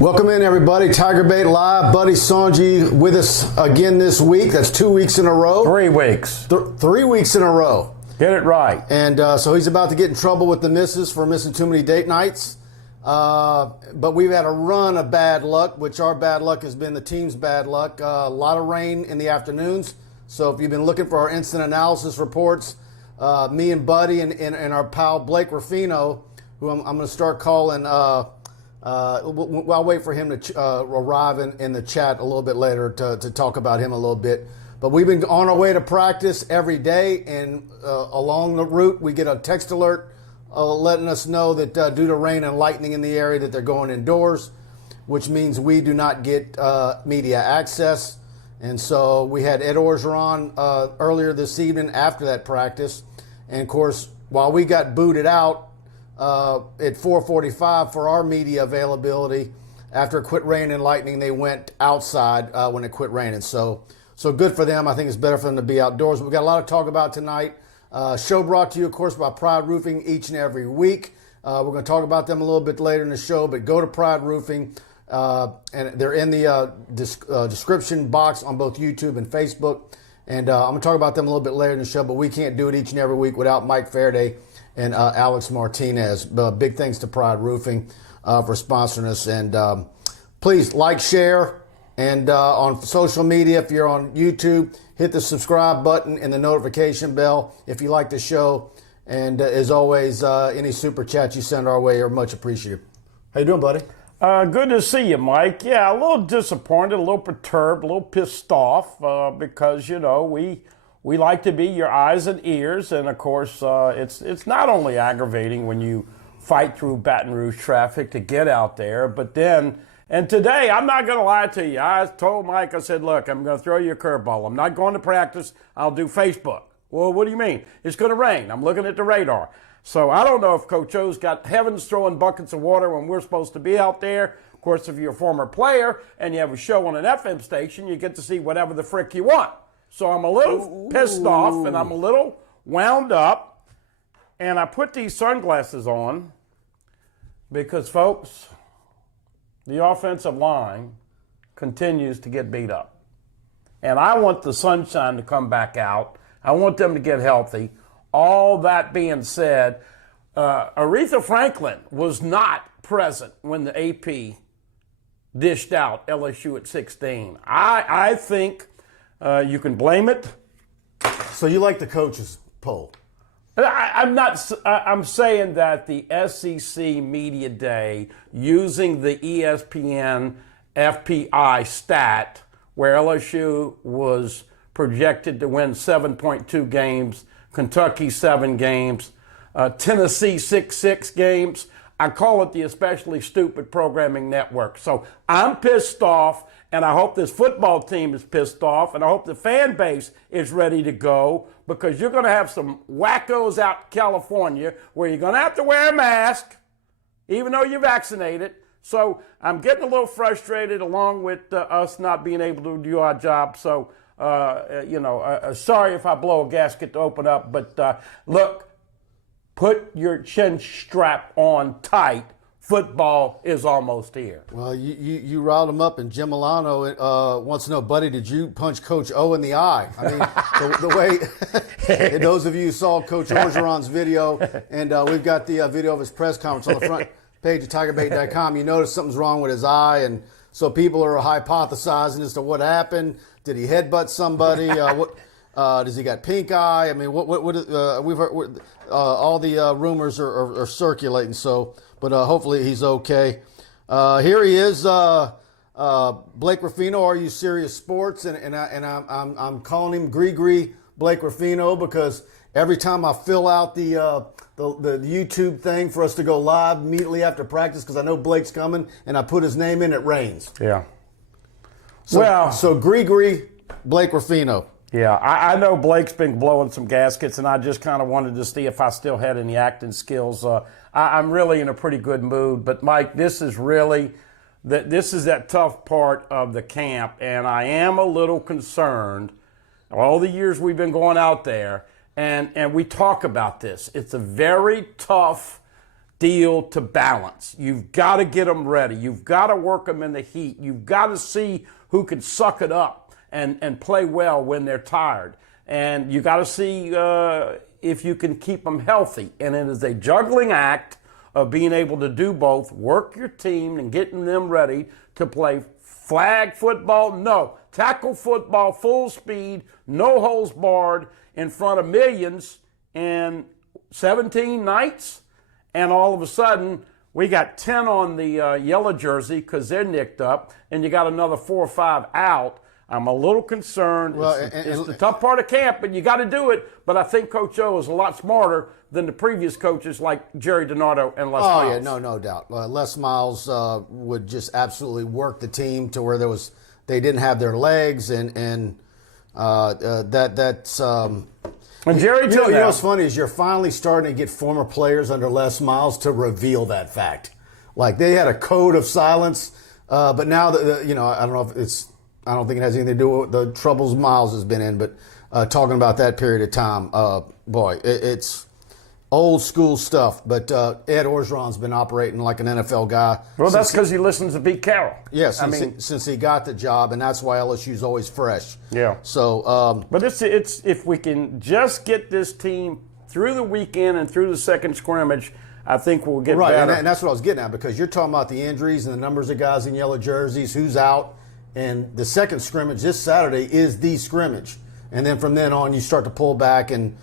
Welcome in, everybody. TigerBait Live. Buddy Songy with us again this week. That's 2 weeks in a row. 3 weeks. 3 weeks in a row. Get it right. And so he's about to get in trouble with the missus for missing too many date nights. But we've had a run of bad luck, which our bad luck has been the team's bad luck. A lot of rain in the afternoons. So if you've been looking for our instant analysis reports, me and Buddy and our pal Blake Ruffino, who I'm going to start calling. I'll wait for him to arrive in the chat a little bit later to talk about him a little bit. But we've been on our way to practice every day, and along the route we get a text alert letting us know that due to rain and lightning in the area that they're going indoors, which means we do not get media access. And so we had Ed Orgeron earlier this evening after that practice. And, of course, while we got booted out at 4:45 for our media availability, after it quit raining and lightning, they went outside when it quit raining. So good for them. I think it's better for them to be outdoors. We've got a lot to talk about tonight. Show brought to you, of course, by Pride Roofing each and every week. We're going to talk about them a little bit later in the show, but go to Pride Roofing. And they're in the description box on both YouTube and Facebook. And I'm going to talk about them a little bit later in the show, but we can't do it each and every week without Mike Faraday and Alex Martinez. Big thanks to Pride Roofing for sponsoring us. And please like, share, and on social media, if you're on YouTube, hit the subscribe button and the notification bell if you like the show. And as always, any super chats you send our way are much appreciated. How you doing, buddy? Good to see you, Mike. Yeah, a little disappointed, a little perturbed, a little pissed off because, you know, we like to be your eyes and ears. And, of course, it's not only aggravating when you fight through Baton Rouge traffic to get out there, but then, and today, I'm not going to lie to you. I told Mike, I said, look, I'm going to throw you a curveball. I'm not going to practice. I'll do Facebook. Well, what do you mean? It's going to rain. I'm looking at the radar. So I don't know if Coach O's got heavens throwing buckets of water when we're supposed to be out there. Of course, if you're a former player and you have a show on an FM station, you get to see whatever the frick you want. So I'm a little pissed off and I'm a little wound up. And I put these sunglasses on because, folks, the offensive line continues to get beat up. And I want the sunshine to come back out. I want them to get healthy. All that being said, Aretha Franklin was not present when the AP dished out LSU at 16. I think you can blame it. So you like the coaches poll? I'm saying that the SEC Media Day, using the ESPN FPI stat, where LSU was projected to win 7.2 games, Kentucky 7 games, Tennessee 6 games. I call it the especially stupid programming network. So I'm pissed off, and I hope this football team is pissed off, and I hope the fan base is ready to go, because you're going to have some wackos out in California where you're going to have to wear a mask, even though you're vaccinated. So I'm getting a little frustrated, along with us not being able to do our job. So sorry if I blow a gasket to open up, but look, put your chin strap on tight. Football is almost here. Well, you riled him up, and Jim Milano wants to know, buddy, did you punch Coach O in the eye? I mean, the way, those of you who saw Coach Orgeron's video, and we've got the video of his press conference on the front page of TigerBait.com, you notice something's wrong with his eye, and so people are hypothesizing as to what happened. Did he headbutt somebody? Does he got pink eye? I mean, we've heard all the rumors are circulating. So, but hopefully he's okay. Here he is, Blake Ruffino. Are You Serious Sports? And I'm calling him Gree Blake Ruffino because every time I fill out the YouTube thing for us to go live immediately after practice, because I know Blake's coming, and I put his name in, it rains. Yeah. So Gree Blake Ruffino. Yeah, I know Blake's been blowing some gaskets, and I just kind of wanted to see if I still had any acting skills. I'm really in a pretty good mood. But, Mike, this is that tough part of the camp, and I am a little concerned. All the years we've been going out there, and we talk about this. It's a very tough steel to balance. You've got to get them ready. You've got to work them in the heat. You've got to see who can suck it up and play well when they're tired. And you got to see if you can keep them healthy. And it is a juggling act of being able to do both, work your team and getting them ready to play flag football, no, tackle football, full speed, no holes barred in front of millions in 17 nights. And all of a sudden, we got 10 on the yellow jersey because they're nicked up, and you got another 4 or 5 out. I'm a little concerned. Well, it's the tough part of camp, but you got to do it. But I think Coach O is a lot smarter than the previous coaches like Jerry DiNardo and Les Miles. Oh, yeah, no doubt. Les Miles would just absolutely work the team to where they didn't have their legs, and that's. And Jerry, you know what's funny is you're finally starting to get former players under Les Miles to reveal that fact. Like they had a code of silence, but now that I don't know if it's. I don't think it has anything to do with the troubles Miles has been in, but talking about that period of time, boy, it's old school stuff. But Ed Orgeron's been operating like an NFL guy. Well, that's because he listens to Pete Carroll. Yes, since he got the job, and that's why LSU's always fresh. Yeah. So, but it's if we can just get this team through the weekend and through the second scrimmage, I think we'll get better. And that's what I was getting at, because you're talking about the injuries and the numbers of guys in yellow jerseys, who's out. And the second scrimmage this Saturday is the scrimmage. And then from then on, you start to pull back, and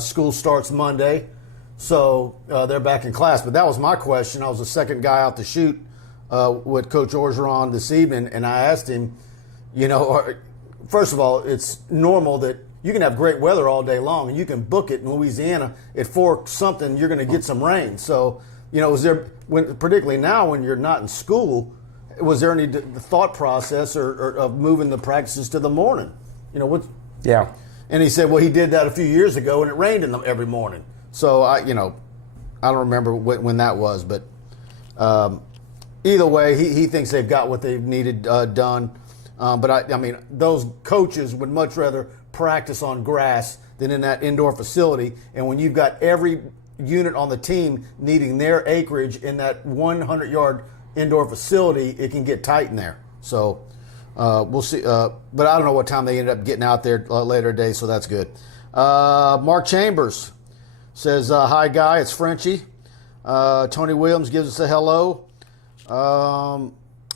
school starts Monday. So they're back in class. But that was my question. I was the second guy out to shoot with Coach Orgeron this evening, and I asked him, first of all, it's normal that you can have great weather all day long, and you can book it in Louisiana at 4-something, you're going to get some rain. So, is there, particularly now when you're not in school, was there any thought process or of moving the practices to the morning? Yeah. And he said, well, he did that a few years ago, and it rained in them every morning. So I don't remember when that was, but either way, he thinks they've got what they've needed done. But I mean, those coaches would much rather practice on grass than in that indoor facility. And when you've got every unit on the team needing their acreage in that 100-yard indoor facility, it can get tight in there. So we'll see. But I don't know what time they ended up getting out there later today, so that's good. Mark Chambers says, hi, Guy. It's Frenchie. Tony Williams gives us a hello.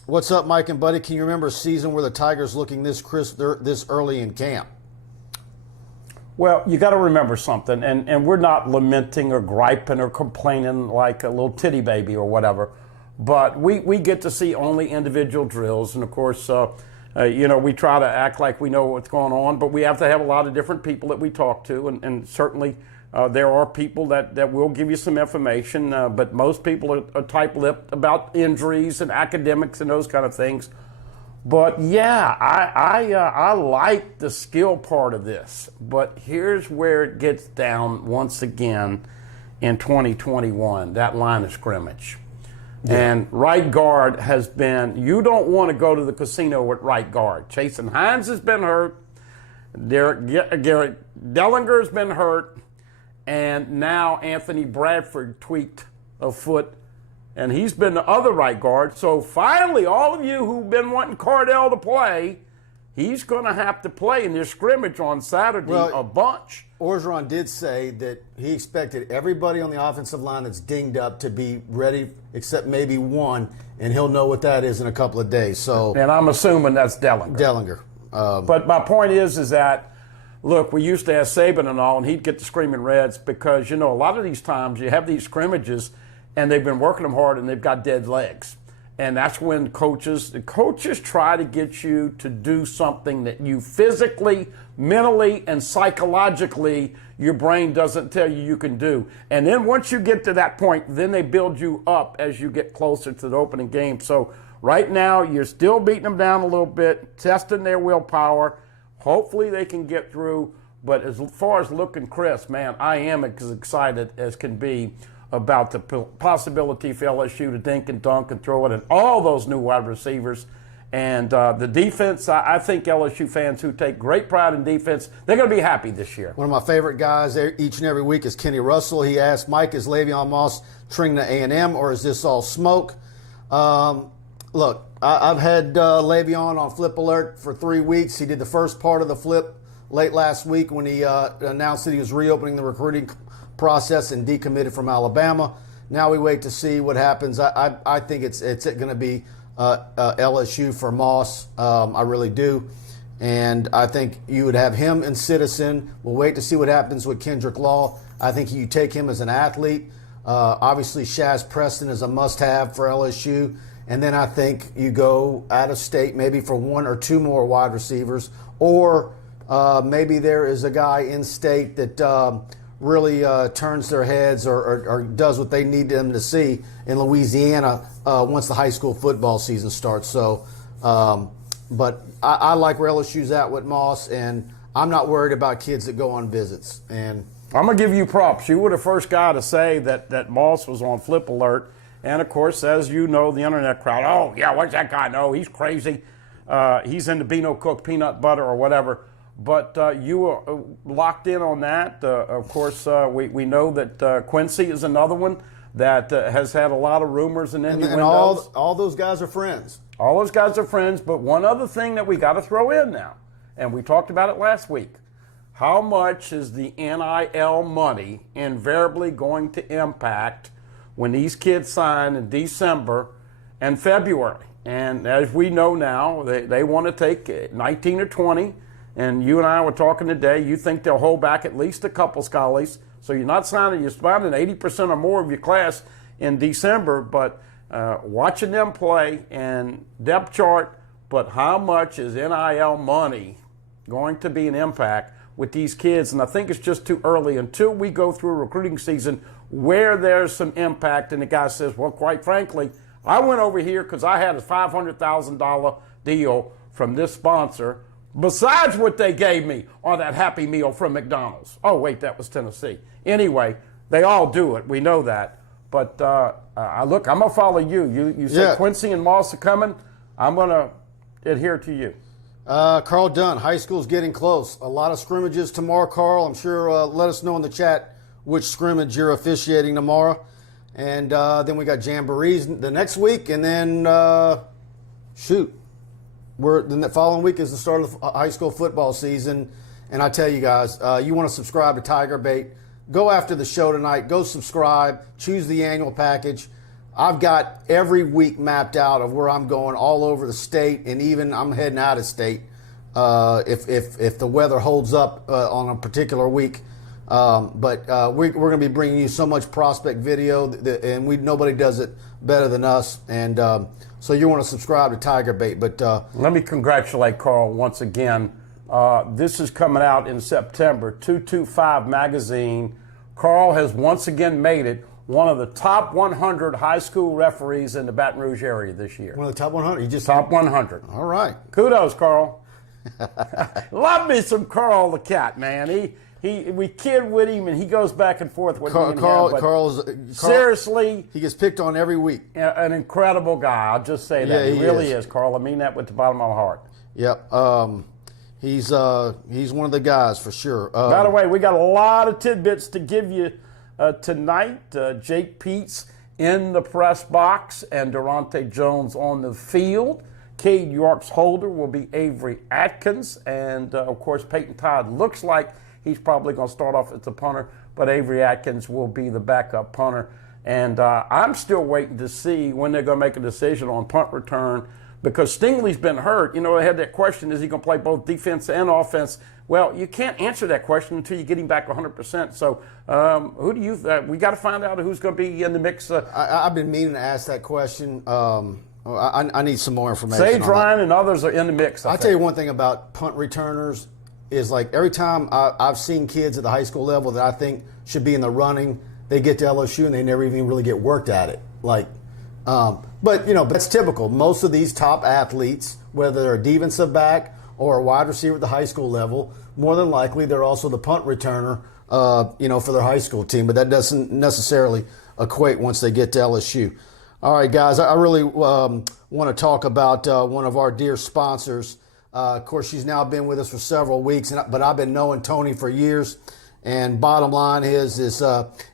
What's up, Mike and Buddy? Can you remember a season where the Tigers looking this crisp this early in camp? Well, you got to remember something, and we're not lamenting or griping or complaining like a little titty baby or whatever. But we get to see only individual drills, and of course, we try to act like we know what's going on, but we have to have a lot of different people that we talk to, and certainly there are people that will give you some information, but most people are tight-lipped about injuries and academics and those kind of things. But yeah, I like the skill part of this, but here's where it gets down once again in 2021, that line of scrimmage. Yeah. And right guard has been, you don't want to go to the casino with right guard. Jason Hines has been hurt. Garrett Dellinger has been hurt. And now Anthony Bradford tweaked a foot, and he's been the other right guard. So finally, all of you who've been wanting Cardell to play, he's going to have to play in this scrimmage on Saturday a bunch. Orgeron did say that he expected everybody on the offensive line that's dinged up to be ready except maybe one, and he'll know what that is in a couple of days. So, and I'm assuming that's Dellinger. But my point is that, look, we used to have Saban and all, and he'd get the Screaming Reds because, a lot of these times you have these scrimmages, and they've been working them hard, and they've got dead legs. And that's when the coaches try to get you to do something that you physically, mentally, and psychologically, your brain doesn't tell you can do. And then once you get to that point, then they build you up as you get closer to the opening game. So right now, you're still beating them down a little bit, testing their willpower. Hopefully they can get through. But as far as looking crisp, man, I am as excited as can be about the possibility for LSU to dink and dunk and throw it, and all those new wide receivers. And the defense, I think LSU fans who take great pride in defense, they're going to be happy this year. One of my favorite guys each and every week is Kenny Russell. He asked, Mike, is Le'Veon Moss turning to A&M or is this all smoke? Look, I've had Le'Veon on Flip Alert for 3 weeks. He did the first part of the flip late last week when he announced that he was reopening the recruiting process and decommitted from Alabama. Now we wait to see what happens. I think it's going to be LSU for Moss. I really do. And I think you would have him in Citizen. We'll wait to see what happens with Kendrick Law. I think you take him as an athlete. Obviously, Shaz Preston is a must-have for LSU. And then I think you go out of state maybe for 1 or 2 more wide receivers. Or maybe there is a guy in state that really turns their heads or does what they need them to see in Louisiana once the high school football season starts. So, but I like where LSU's at with Moss, and I'm not worried about kids that go on visits. And I'm going to give you props. You were the first guy to say that Moss was on Flip Alert. And, of course, as you know, the internet crowd, oh, yeah, what's that guy know? He's crazy. He's into Beano Cook peanut butter or whatever. But you were locked in on that. Of course, we know that Quincy is another one that has had a lot of rumors and innuendos. And all those guys are friends. All those guys are friends. But one other thing that we got to throw in now, and we talked about it last week, how much is the NIL money invariably going to impact when these kids sign in December and February? And as we know now, they want to take 19 or 20. And you and I were talking today, you think they'll hold back at least a couple scholars. So you're not signing, you're signing 80% or more of your class in December, but watching them play and depth chart, but how much is NIL money going to be an impact with these kids? And I think it's just too early until we go through a recruiting season where there's some impact. And the guy says, well, quite frankly, I went over here because I had a $500,000 deal from this sponsor, besides what they gave me on that Happy Meal from McDonald's. Oh, wait, that was Tennessee. Anyway, they all do it. We know that. But look, I'm going to follow you. You said Quincy and Moss are coming. I'm going to adhere to you. Carl Dunn, high school's getting close. A lot of scrimmages tomorrow, Carl. I'm sure let us know in the chat which scrimmage you're officiating tomorrow. And then we got jamborees the next week. And then, the following week is the start of the high school football season. And I tell you guys, you want to subscribe to TigerBait, go after the show tonight. Go subscribe. Choose the annual package. I've got every week mapped out of where I'm going all over the state, and even I'm heading out of state if the weather holds up on a particular week. But we're going to be bringing you so much prospect video, and nobody does it better than us. And so you want to subscribe to TigerBait. But let me congratulate Carl once again. This is coming out in September, 225 magazine. Carl has once again made it one of the top 100 high school referees in the Baton Rouge area this year. One of the top 100? Top 100. All right. Kudos, Carl. Love me some Carl the cat, man. We kid with him, and he goes back and forth with Carl, seriously, he gets picked on every week. An incredible guy. I'll just say that. Yeah, he really is, Carl. I mean that with the bottom of my heart. Yep. He's one of the guys for sure. By the way, we got a lot of tidbits to give you tonight. Jake Peets in the press box and Durante Jones on the field. Cade York's holder will be Avery Atkins. And, of course, Peyton Todd looks like he's probably going to start off as the punter, but Avery Atkins will be the backup punter. And I'm still waiting to see when they're going to make a decision on punt return because Stingley's been hurt. You know, I had that question, is he going to play both defense and offense? Well, you can't answer that question until you get him back 100%. So who do you we got to find out who's going to be in the mix. I've been meaning to ask that question. I need some more information. Sage Ryan and others are in the mix. I'll tell you one thing about punt returners is like every time I've seen kids at the high school level that I think should be in the running, they get to LSU and they never even really get worked at it. But that's typical. Most of these top athletes, whether they're a defensive back or a wide receiver at the high school level, more than likely they're also the punt returner, for their high school team. But that doesn't necessarily equate once they get to LSU. All right, guys, I really want to talk about one of our dear sponsors. Of course, she's now been with us for several weeks, but I've been knowing Tony for years. And bottom line is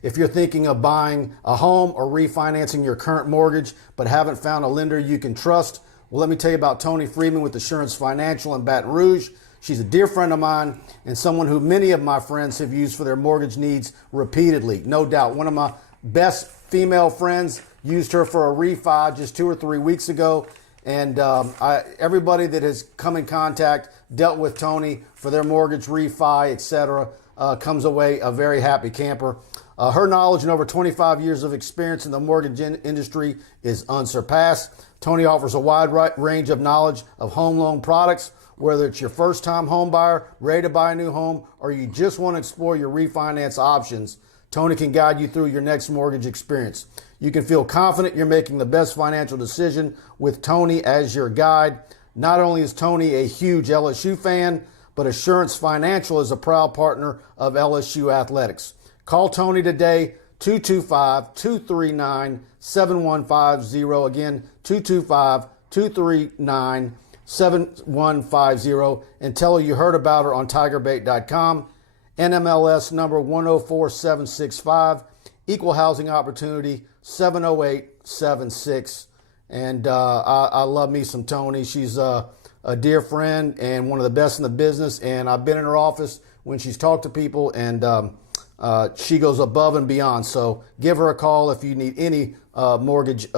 if you're thinking of buying a home or refinancing your current mortgage but haven't found a lender you can trust, well, let me tell you about Tony Freeman with Assurance Financial in Baton Rouge. She's a dear friend of mine and someone who many of my friends have used for their mortgage needs repeatedly. No doubt. One of my best female friends used her for a refi just 2 or 3 weeks ago. And everybody that has come in contact, dealt with Tony for their mortgage, refi, etc., comes away a very happy camper. Her knowledge and over 25 years of experience in the mortgage industry is unsurpassed. Tony offers a wide range of knowledge of home loan products, whether it's your first-time home buyer, ready to buy a new home, or you just want to explore your refinance options. Tony can guide you through your next mortgage experience. You can feel confident you're making the best financial decision with Tony as your guide. Not only is Tony a huge LSU fan, but Assurance Financial is a proud partner of LSU Athletics. Call Tony today, 225-239-7150. Again, 225-239-7150, and tell her you heard about her on TigerBait.com. NMLS number 104765, Equal Housing Opportunity 70876. And I love me some Tony. She's a dear friend and one of the best in the business. And I've been in her office when she's talked to people, and she goes above and beyond. So give her a call if you need any mortgage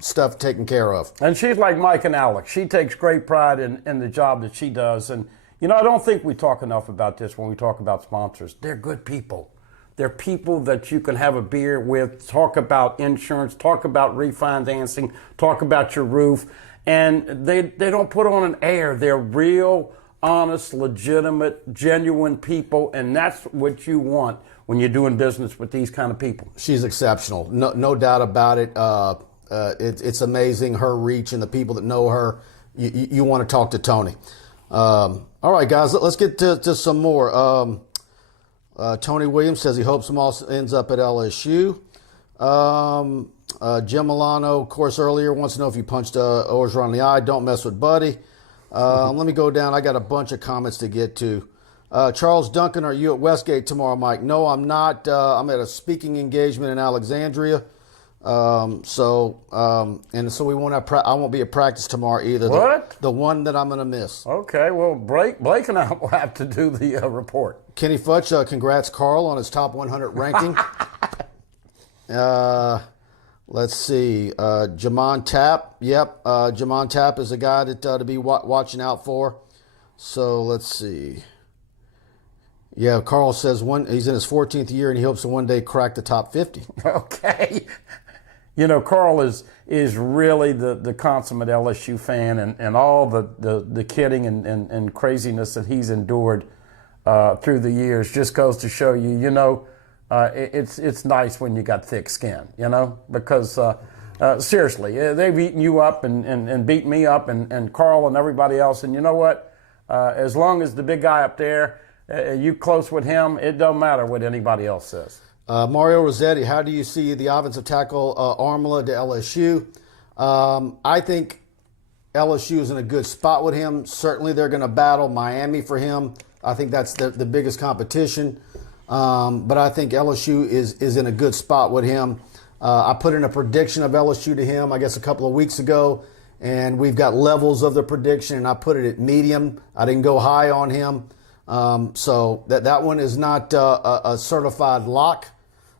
stuff taken care of. And she's like Mike and Alex. She takes great pride in the job that she does. And, you know, I don't think we talk enough about this when we talk about sponsors. They're good people. They're people that you can have a beer with, talk about insurance, talk about refinancing, talk about your roof. And they don't put on an air. They're real, honest, legitimate, genuine people. And that's what you want when you're doing business with these kind of people. She's exceptional. No doubt about it. It's amazing, her reach and the people that know her. You want to talk to Tony. All right, guys, let's get to some more. Tony Williams says he hopes Moss ends up at LSU. Jim Milano, of course, earlier wants to know if you punched Orgeron in the eye. Don't mess with Buddy. Let me go down. I got a bunch of comments to get to. Charles Duncan, are you at Westgate tomorrow, Mike? No, I'm not. I'm at a speaking engagement in Alexandria. So we won't have. I won't be at practice tomorrow either. What? The one that I'm going to miss. Okay, well, Blake and I will have to do the report. Kenny Futch, congrats Carl on his top 100 ranking. Let's see. Jamon Tapp. Yep, Jamon Tapp is a guy that to be watching out for. So let's see. Yeah, Carl says he's in his 14th year and he hopes to one day crack the top 50. Okay. You know, Carl is really the consummate LSU fan, and all the kidding and craziness that he's endured through the years just goes to show you, you know, it's nice when you got thick skin, you know, because seriously, they've eaten you up and beat me up and Carl and everybody else. And you know what? As long as the big guy up there, you close with him, it don't matter what anybody else says. Mario Rossetti, how do you see the offensive tackle Armala to LSU? I think LSU is in a good spot with him. Certainly they're going to battle Miami for him. I think that's the biggest competition. But I think LSU is in a good spot with him. I put in a prediction of LSU to him, I guess, a couple of weeks ago, and we've got levels of the prediction, and I put it at medium. I didn't go high on him. So that one is not a certified lock,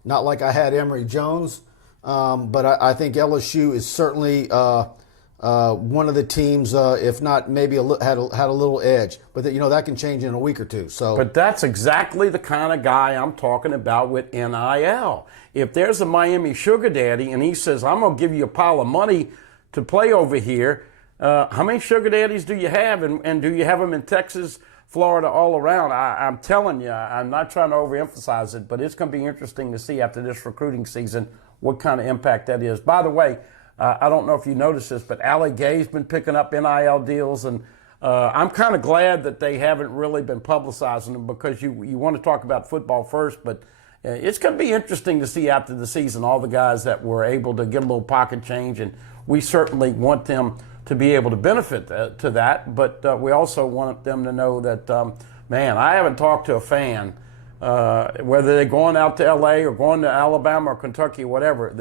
not like I had Emory Jones. But I think LSU is certainly one of the teams, if not maybe had a little edge. But that can change in a week or two. So, but that's exactly the kind of guy I'm talking about with NIL. If there's a Miami sugar daddy and he says, I'm going to give you a pile of money to play over here, how many sugar daddies do you have? And do you have them in Texas, Florida, all around? I'm telling you, I'm not trying to overemphasize it, but it's going to be interesting to see after this recruiting season what kind of impact that is. By the way, I don't know if you noticed this, but Allie Gay's been picking up NIL deals, and I'm kind of glad that they haven't really been publicizing them, because you want to talk about football first, but it's going to be interesting to see after the season all the guys that were able to get a little pocket change, and we certainly want them to be able to benefit to that, but we also want them to know that, man, I haven't talked to a fan, whether they're going out to L.A. or going to Alabama or Kentucky or whatever.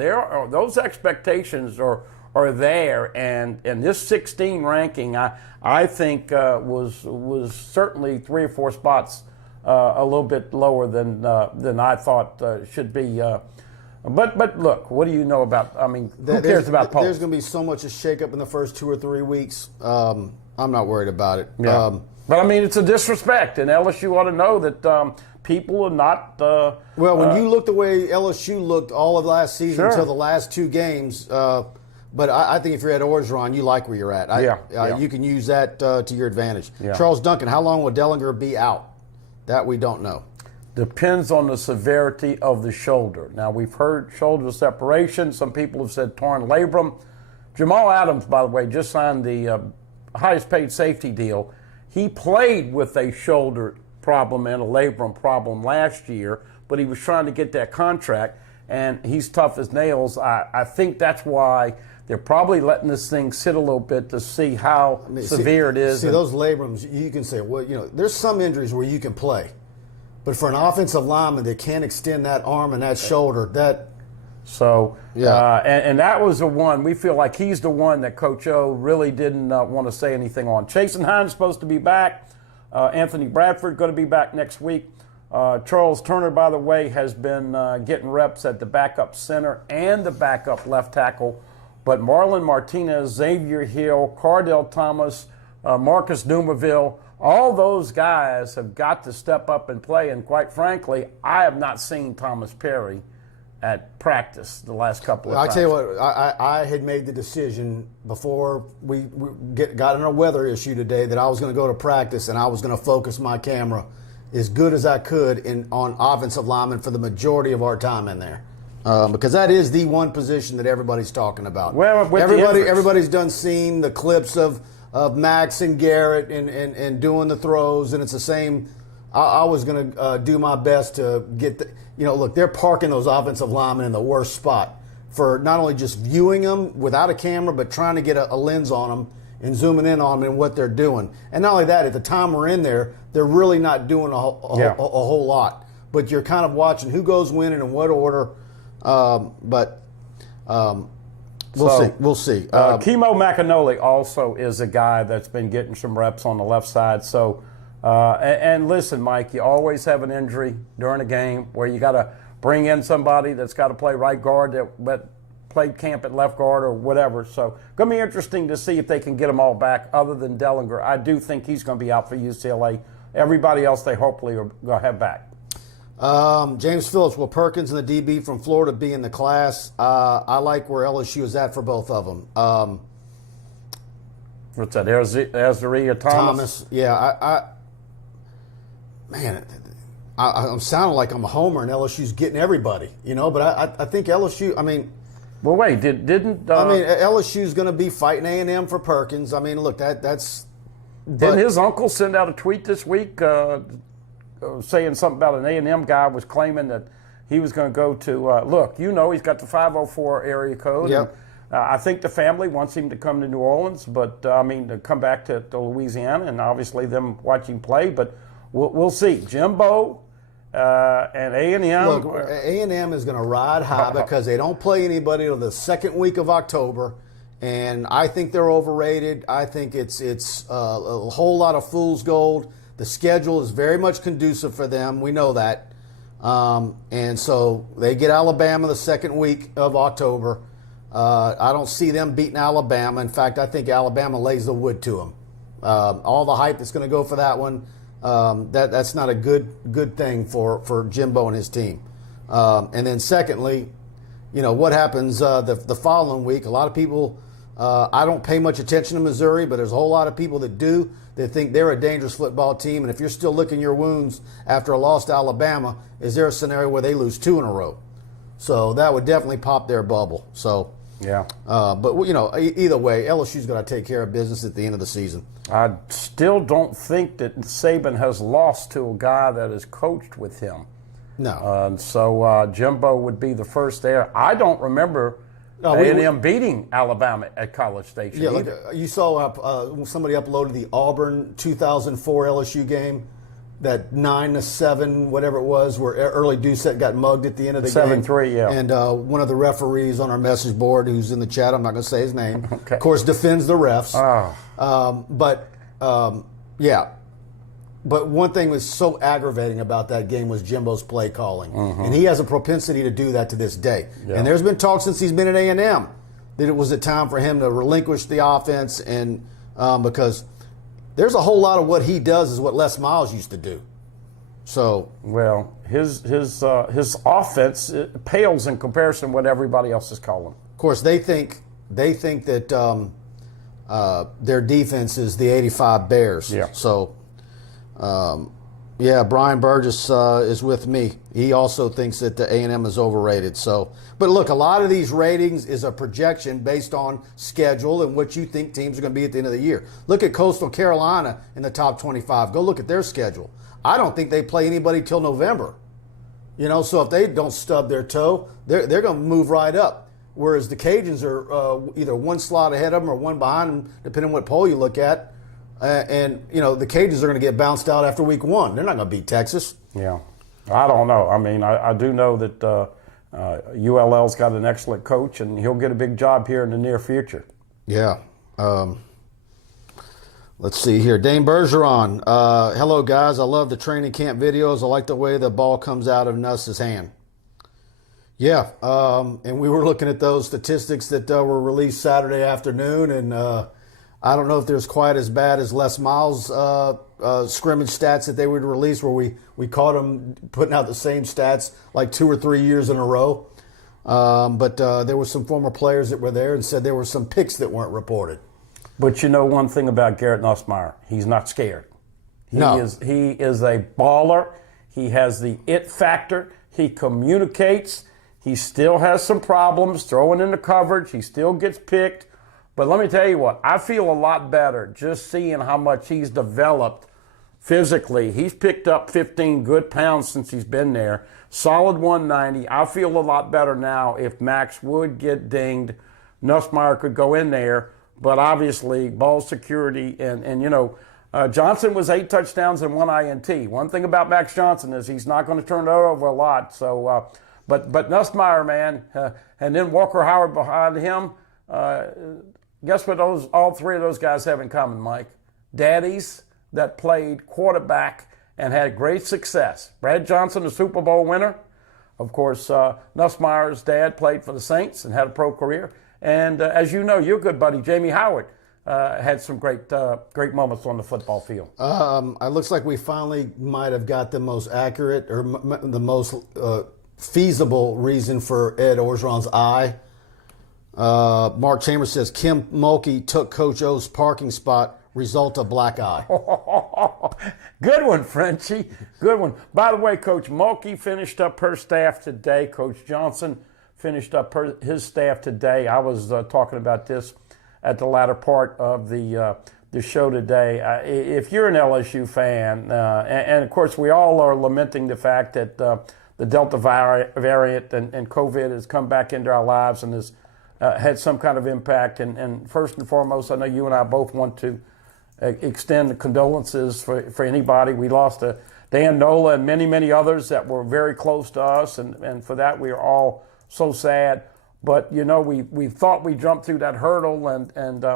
Those expectations are there, and this 16 ranking, I think, was certainly 3 or 4 spots a little bit lower than I thought should be. But look, what do you know about? I mean, who cares about polls? There's going to be so much a shakeup in the first 2 or 3 weeks. I'm not worried about it. Yeah. But I mean, it's a disrespect, and LSU ought to know that people are not. Well, when you look the way LSU looked all of last season until the last 2 games. But I think if you're at Orgeron, you like where you're at. You can use that to your advantage. Yeah. Charles Duncan, how long will Dellinger be out? That we don't know. Depends on the severity of the shoulder. Now, we've heard shoulder separation. Some people have said torn labrum. Jamal Adams, by the way, just signed the highest paid safety deal. He played with a shoulder problem and a labrum problem last year, but he was trying to get that contract, and he's tough as nails. I think that's why they're probably letting this thing sit a little bit to see how severe it is. See, those labrums, you can say, well, there's some injuries where you can play. But for an offensive lineman that can't extend that arm and that shoulder, that... So, and that was the one, we feel like he's the one that Coach O really didn't want to say anything on. Chasen Hines supposed to be back. Anthony Bradford going to be back next week. Charles Turner, by the way, has been getting reps at the backup center and the backup left tackle. But Marlon Martinez, Xavier Hill, Cardell Thomas, Marcus Dumaville, all those guys have got to step up and play. And quite frankly, I have not seen Thomas Perry at practice the last couple of times. I tell you what, I had made the decision before we got in a weather issue today that I was going to go to practice and I was going to focus my camera as good as I could on offensive linemen for the majority of our time in there. Because that is the one position that everybody's talking about. Well, everybody's done seen the clips of Max and Garrett and doing the throws, and it's the same. I was going to do my best to get look, they're parking those offensive linemen in the worst spot for not only just viewing them without a camera, but trying to get a lens on them and zooming in on them and what they're doing. And not only that, at the time we're in there, they're really not doing a whole lot. But you're kind of watching who goes when and in what order. We'll see. Kimo Macanoli also is a guy that's been getting some reps on the left side. So, and listen, Mike, you always have an injury during a game where you got to bring in somebody that's got to play right guard that played camp at left guard or whatever. So, going to be interesting to see if they can get them all back. Other than Dellinger, I do think he's going to be out for UCLA. Everybody else, they hopefully are going to have back. James Phillips, will Perkins and the DB from Florida be in the class? I like where LSU is at for both of them. What's that, Azaria Thomas? Yeah, I'm sounding like I'm a homer and LSU's getting everybody, but I think LSU, well, wait, didn't LSU's going to be fighting A&M for Perkins. Look, that's... Didn't his uncle send out a tweet this week saying something about an A&M guy was claiming that he was going to go to, he's got the 504 area code. Yep. And, I think the family wants him to come to New Orleans, but to come back to Louisiana, and obviously them watching play, but we'll see. Jimbo and A&M. Look, A&M is going to ride high because they don't play anybody till the second week of October, and I think they're overrated. I think it's a whole lot of fool's gold. The schedule is very much conducive for them. We know that. And so they get Alabama the second week of October. I don't see them beating Alabama. In fact, I think Alabama lays the wood to them. All the hype that's going to go for that one, that's not a good thing for Jimbo and his team. And then secondly, what happens the following week? A lot of people, I don't pay much attention to Missouri, but there's a whole lot of people that do. They think they're a dangerous football team, and if you're still licking your wounds after a loss to Alabama, is there a scenario where they lose 2 in a row? So that would definitely pop their bubble. So, yeah. But either way, LSU's got to take care of business at the end of the season. I still don't think that Saban has lost to a guy that has coached with him. No. So Jimbo would be the first there. I don't remember A&M beating Alabama at College Station. Yeah, like, you saw somebody uploaded the Auburn 2004 LSU game, that 9-7, whatever it was, where Early Doucette got mugged at the end of the game. 7-3, yeah. And one of the referees on our message board, who's in the chat, I'm not going to say his name, okay, of course, defends the refs. Yeah. But one thing was so aggravating about that game was Jimbo's play calling. And he has a propensity to do that to this day. Yeah. And there's been talk since he's been at A&M that it was a time for him to relinquish the offense, and because there's a whole lot of what he does is what Les Miles used to do. So, well, his offense pales in comparison to what everybody else is calling. Of course, they think that their defense is the '85 Bears. Yeah. So, yeah, Brian Burgess is with me. He also thinks that the A&M is overrated. So, but look, a lot of these ratings is a projection based on schedule and what you think teams are going to be at the end of the year. Look at Coastal Carolina in the top 25. Go look at their schedule. I don't think they play anybody till November. So if they don't stub their toe, they're going to move right up. Whereas the Cajuns are either one slot ahead of them or one behind them, depending on what poll you look at. And the Cajuns are going to get bounced out after week 1. They're not going to beat Texas. Yeah. I don't know. I mean, I do know that ULL's got an excellent coach, and he'll get a big job here in the near future. Yeah. Let's see here. Dane Bergeron. Hello, guys. I love the training camp videos. I like the way the ball comes out of Nuss's hand. Yeah. And we were looking at those statistics that were released Saturday afternoon, and I don't know if there's quite as bad as Les Miles' scrimmage stats that they would release, where we caught them putting out the same stats like 2 or 3 years in a row. But there were some former players that were there and said there were some picks that weren't reported. But you know one thing about Garrett Nussmeier, he's not scared. He is a baller. He has the it factor. He communicates. He still has some problems throwing into coverage. He still gets picked. But let me tell you what, I feel a lot better just seeing how much he's developed physically. He's picked up 15 good pounds since he's been there. Solid 190. I feel a lot better now. If Max would get dinged, Nussmeier could go in there. But obviously, ball security and Johnson was 8 touchdowns and 1 INT. One thing about Max Johnson is he's not going to turn it over a lot. So, but Nussmeier, man, and then Walker Howard behind him. Guess what all 3 of those guys have in common, Mike? Daddies that played quarterback and had great success. Brad Johnson, a Super Bowl winner. Of course, Nussmeier's dad played for the Saints and had a pro career. And as you know, your good buddy, Jamie Howard, had some great moments on the football field. It looks like we finally might have got the most accurate or the most feasible reason for Ed Orgeron's eye. Mark Chambers says, Kim Mulkey took Coach O's parking spot, result of black eye. Good one, Frenchie. Good one. By the way, Coach Mulkey finished up her staff today. Coach Johnson finished up his staff today. I was talking about this at the latter part of the show today. If you're an LSU fan, and of course we all are lamenting the fact that the Delta variant and COVID has come back into our lives and has had some kind of impact. And first and foremost, I know you and I both want to extend condolences for anybody. We lost Dan Nola and many, many others that were very close to us, and for that we are all so sad. But, we thought we jumped through that hurdle, and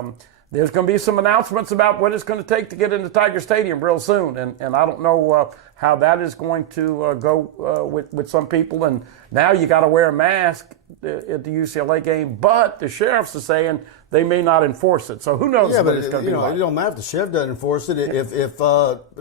there's going to be some announcements about what it's going to take to get into Tiger Stadium real soon. And I don't know how that is going to go with some people. And now you got to wear a mask at the UCLA game, but the sheriffs are saying they may not enforce it. So who knows what it's going to be like. It don't matter if the sheriff doesn't enforce it. If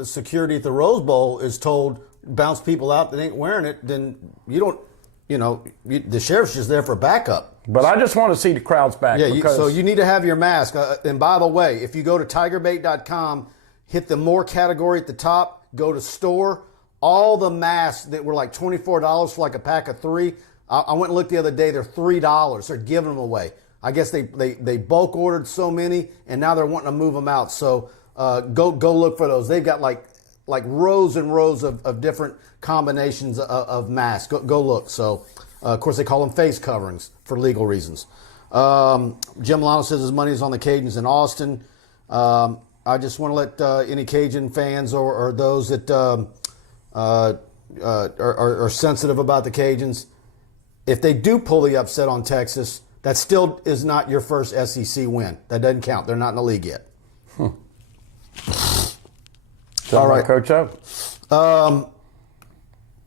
security at the Rose Bowl is told bounce people out that ain't wearing it, then you don't. The sheriff's just there for backup. But I just want to see the crowds back. Yeah, so you need to have your mask. And by the way, if you go to TigerBait.com, hit the more category at the top, go to store, all the masks that were like $24 for like a pack of 3, I went and looked the other day, they're $3. They're giving them away. I guess they bulk ordered so many, and now they're wanting to move them out. So go look for those. They've got like like rows and rows of different combinations of masks. Go look. So, of course, they call them face coverings for legal reasons. Jim Lano says his money is on the Cajuns in Austin. I just want to let any Cajun fans or those that are sensitive about the Cajuns, if they do pull the upset on Texas, that still is not your first SEC win. That doesn't count. They're not in the league yet. All right, Coach O.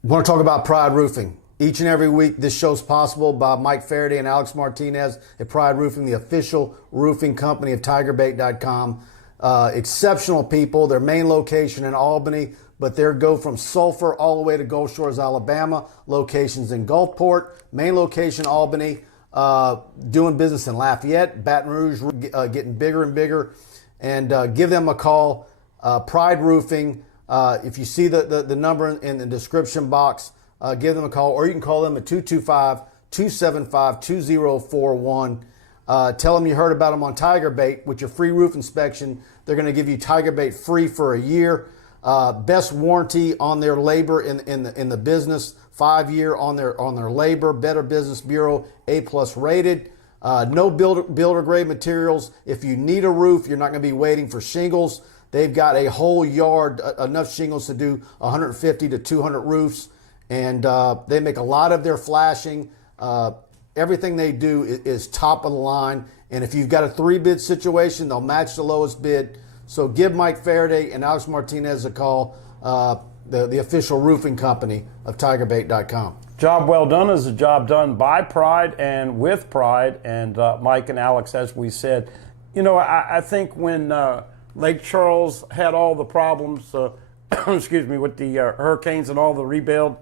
Want to talk about Pride Roofing. Each and every week, this show's possible by Mike Faraday and Alex Martinez at Pride Roofing, the official roofing company of TigerBait.com. Exceptional people. Their main location in Albany, but they go from Sulphur all the way to Gulf Shores, Alabama. Locations in Gulfport, main location Albany, doing business in Lafayette, Baton Rouge, getting bigger and bigger. And give them a call. Pride Roofing. If you see the number in the description box, give them a call, or you can call them at 225-275-2041. Tell them you heard about them on TigerBait. With your free roof inspection, they're going to give you TigerBait free for a year. Best warranty on their labor in the business. 5-year on their labor. Better Business Bureau A+ rated. No builder grade materials. If you need a roof, you're not going to be waiting for shingles. They've got a whole yard, enough shingles to do 150 to 200 roofs. And they make a lot of their flashing. Everything they do is top of the line. And if you've got a 3-bid situation, they'll match the lowest bid. So give Mike Faraday and Alex Martinez a call, the official roofing company of TigerBait.com. Job well done is a job done by Pride and with Pride. And Mike and Alex, as we said, I think when Lake Charles had all the problems, excuse me, with the hurricanes and all the rebuild,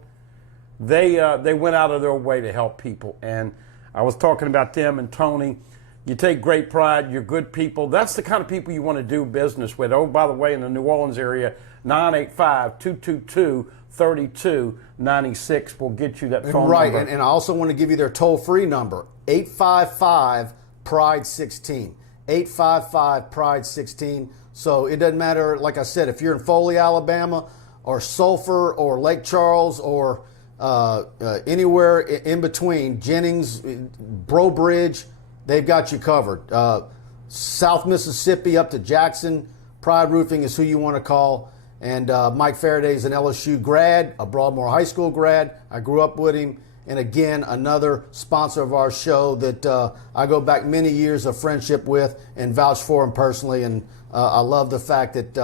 they went out of their way to help people. And I was talking about them and Tony. You take great pride. You're good people. That's the kind of people you want to do business with. Oh, by the way, in the New Orleans area, 985-222-3296 will get you that phone right, number. and I also want to give you their toll-free number, 855-PRIDE-16. 855-PRIDE-16. So it doesn't matter, like I said, if you're in Foley, Alabama, or Sulphur, or Lake Charles, or anywhere in between, Jennings, Breaux Bridge, they've got you covered. South Mississippi up to Jackson, Pride Roofing is who you want to call. And Mike Faraday is an LSU grad, a Broadmoor High School grad. I grew up with him. And again, another sponsor of our show that I go back many years of friendship with and vouch for him personally. And I love the fact that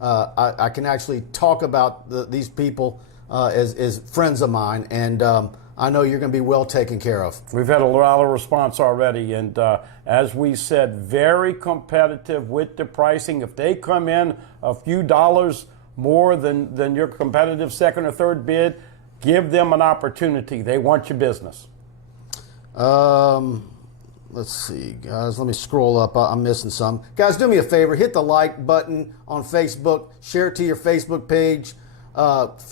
I can actually talk about these people as friends of mine. And I know you're going to be well taken care of. We've had a lot of response already. And as we said, very competitive with the pricing. If they come in a few dollars more than your competitive second or third bid, give them an opportunity. They want your business. Let's see, guys. Let me scroll up. I'm missing some. Guys, do me a favor. Hit the like button on Facebook. Share it to your Facebook page.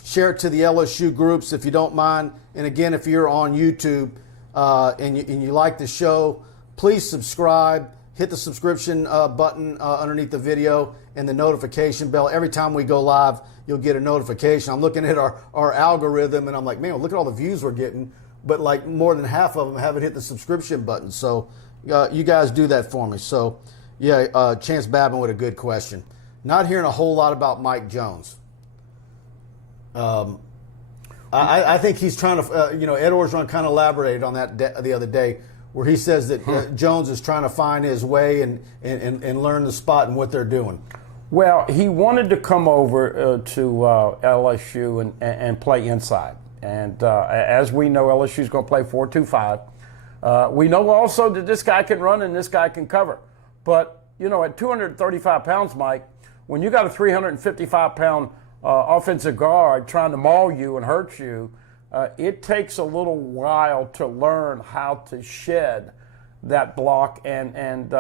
Share it to the LSU groups if you don't mind. And again, if you're on YouTube and you like the show, please subscribe. Hit the subscription button underneath the video and the notification bell. Every time we go live, you'll get a notification. I'm looking at our algorithm, and I'm like, man, look at all the views we're getting. But like more than half of them haven't hit the subscription button. So you guys do that for me. So, yeah, Chance Babin with a good question. Not hearing a whole lot about Mike Jones. I think he's trying to, Ed Orgeron kind of elaborated on that the other day, where he says that Jones is trying to find his way and learn the spot and what they're doing. Well, he wanted to come over to LSU and play inside. And as we know, LSU is going to play 4-2-5. We know also that this guy can run and this guy can cover. But, at 235 pounds, Mike, when you got a 355-pound offensive guard trying to maul you and hurt you, it takes a little while to learn how to shed that block. And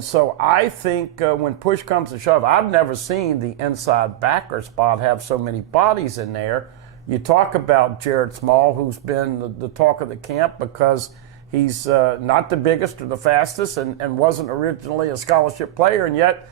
so I think when push comes to shove, I've never seen the inside backer spot have so many bodies in there. You talk about Jared Small, who's been the talk of the camp because he's not the biggest or the fastest and wasn't originally a scholarship player, and yet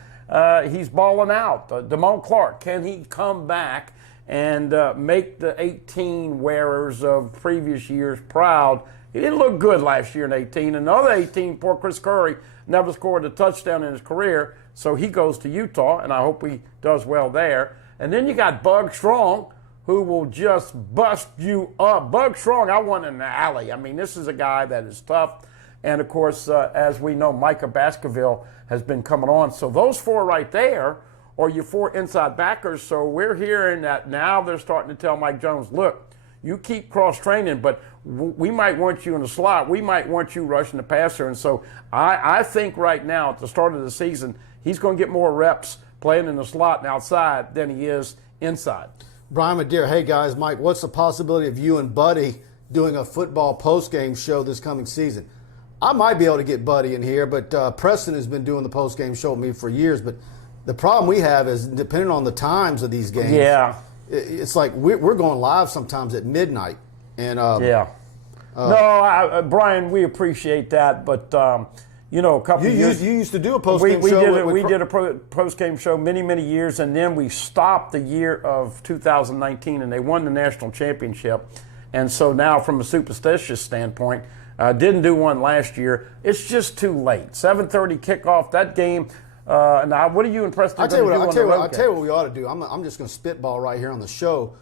he's balling out. Damone Clark, can he come back and make the 18 wearers of previous years proud? He didn't look good last year in 18. Another 18, poor Chris Curry, never scored a touchdown in his career, so he goes to Utah, and I hope he does well there. And then you got Bug Strong, who will just bust you up. Bug Strong, I want in the alley. I mean, this is a guy that is tough. And, of course, as we know, Micah Baskerville has been coming on. So those four right there are your four inside backers. So we're hearing that now they're starting to tell Mike Jones, look, you keep cross-training, but we might want you in the slot. We might want you rushing the passer. And so I think right now at the start of the season, he's going to get more reps playing in the slot and outside than he is inside. Brian Madeira, hey guys, Mike, what's the possibility of you and Buddy doing a football post-game show this coming season? I might be able to get Buddy in here, but Preston has been doing the post-game show with me for years. But the problem we have is, depending on the times of these games, it's like we're going live sometimes at midnight. And Brian, we appreciate that, but you know, a couple of years you used to do a post-game show. We did a post-game show many years, and then we stopped the year of 2019, and they won the national championship. And so now, from a superstitious standpoint, didn't do one last year. It's just too late. 7:30 kickoff. That game. Now, what are you impressed? I'll tell you what we ought to do. I'm just going to spitball right here on the show.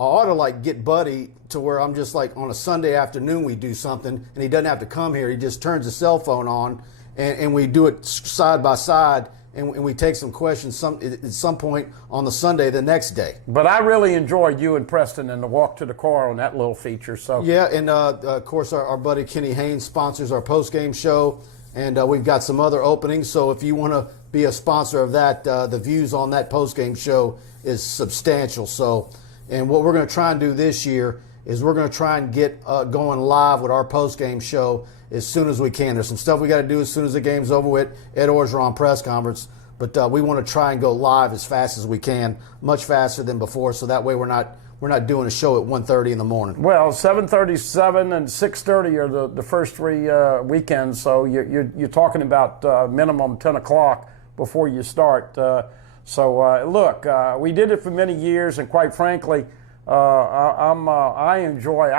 I ought to like get Buddy to where I'm just like on a Sunday afternoon we do something and he doesn't have to come here. He just turns his cell phone on and we do it side by side and we take some questions at some point on the Sunday the next day. But I really enjoyed you and Preston and the walk to the car on that little feature. So yeah, and of course our buddy Kenny Haynes sponsors our post-game show, and we've got some other openings. So if you want to be a sponsor of that, the views on that post-game show is substantial. So. And what we're going to try and do this year is we're going to try and get going live with our post-game show as soon as we can. There's some stuff we got to do as soon as the game's over with. Ed Orgeron press conference. But we want to try and go live as fast as we can, much faster than before, so that way we're not doing a show at 1:30 in the morning. Well, 7:37 and 6:30 are the first three weekends, so you're talking about minimum 10 o'clock before you start. Look, we did it for many years, and quite frankly, I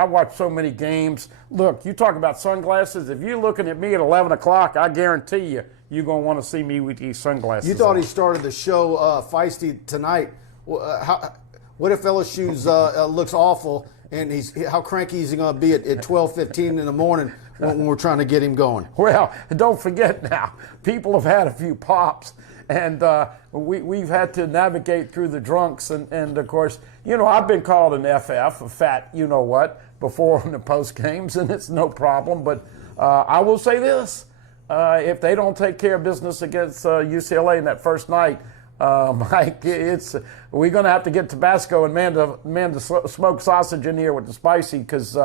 watch so many games. Look, you talk about sunglasses. If you're looking at me at 11 o'clock, I guarantee you're going to want to see me with these sunglasses. You thought he started the show feisty tonight. What if LSU's looks awful, and how cranky is he going to be at 12:15 in the morning when we're trying to get him going? Well, don't forget now, people have had a few pops. And we've had to navigate through the drunks. And of course, you know, I've been called an FF, a fat you-know-what, before in the post games, and it's no problem. But I will say this. If they don't take care of business against UCLA in that first night, Mike, we're going to have to get Tabasco and man the smoked sausage in here with the spicy, because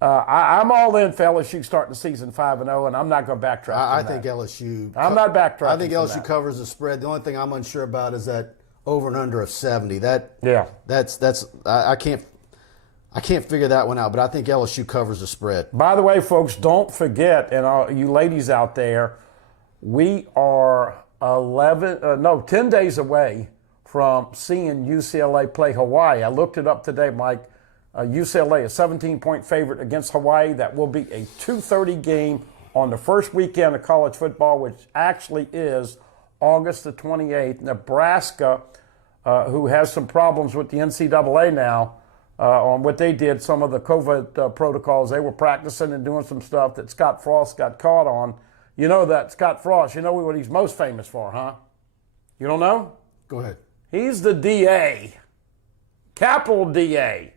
I'm all in for LSU starting the season 5-0, and I'm not going to backtrack. I think LSU. I'm not backtracking. I think LSU covers the spread. The only thing I'm unsure about is that over and under of 70. I can't figure that one out. But I think LSU covers the spread. By the way, folks, don't forget, and all you ladies out there, we are 10 days away from seeing UCLA play Hawaii. I looked it up today, Mike. UCLA, a 17-point favorite against Hawaii. That will be a 2:30 game on the first weekend of college football, which actually is August the 28th. Nebraska, who has some problems with the NCAA now on what they did, some of the COVID protocols. They were practicing and doing some stuff that Scott Frost got caught on. You know that Scott Frost, you know what he's most famous for, huh? You don't know? Go ahead. He's the DA, capital DA,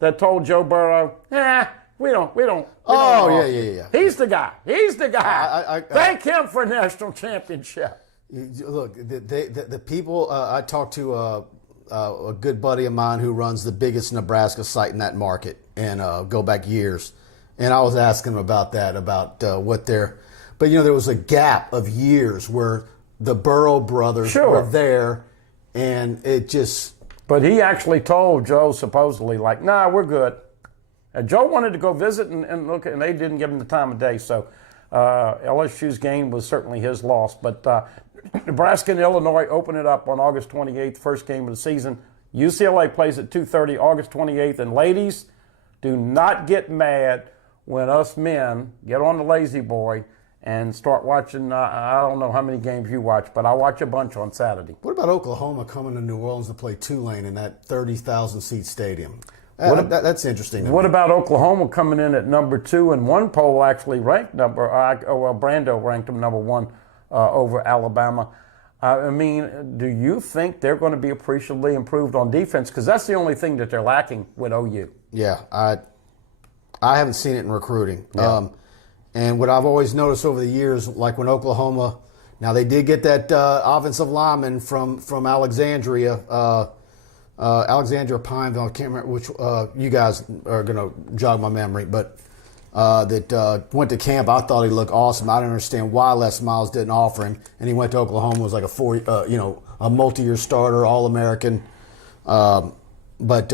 that told Joe Burrow, we don't. Yeah. He's the guy. I Thank him for a national championship. Look, the people, I talked to a good buddy of mine who runs the biggest Nebraska site in that market, and go back years. And I was asking him about that, what they're, but you know, there was a gap of years where the Burrow brothers were there, and it just. But he actually told Joe supposedly, like, nah, we're good. And Joe wanted to go visit and look, and they didn't give him the time of day. So LSU's game was certainly his loss. But Nebraska and Illinois open it up on August 28th, first game of the season. UCLA plays at 2:30, August 28th. And ladies, do not get mad when us men get on the lazy boy and start watching. I don't know how many games you watch, but I watch a bunch on Saturday. What about Oklahoma coming to New Orleans to play Tulane in that 30,000-seat stadium? That's interesting. What about Oklahoma coming in at number 2, and one poll actually ranked Brando ranked them number 1 over Alabama. I mean, do you think they're going to be appreciably improved on defense? Because that's the only thing that they're lacking with OU. Yeah, I haven't seen it in recruiting. Yeah. And what I've always noticed over the years, like when Oklahoma, now they did get that offensive lineman from Alexandria, Alexandria Pineville. I can't remember which. You guys are going to jog my memory, but that went to camp. I thought he looked awesome. I don't understand why Les Miles didn't offer him, and he went to Oklahoma. Was like a multi-year starter, All-American. But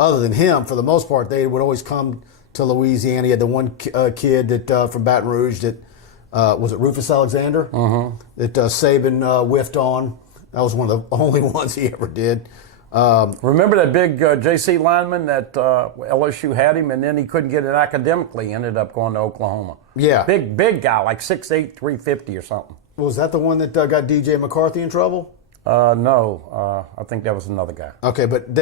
other than him, for the most part, they would always come to Louisiana. He had the one kid that from Baton Rouge that was it Rufus Alexander that Saban whiffed on. That was one of the only ones he ever did. Remember that big JC lineman that LSU had him, and then he couldn't get it academically. He ended up going to Oklahoma. Yeah. Big guy, like 6'8", 350 or something. Was that the one that got DJ McCarthy in trouble? No, I think that was another guy. Okay, but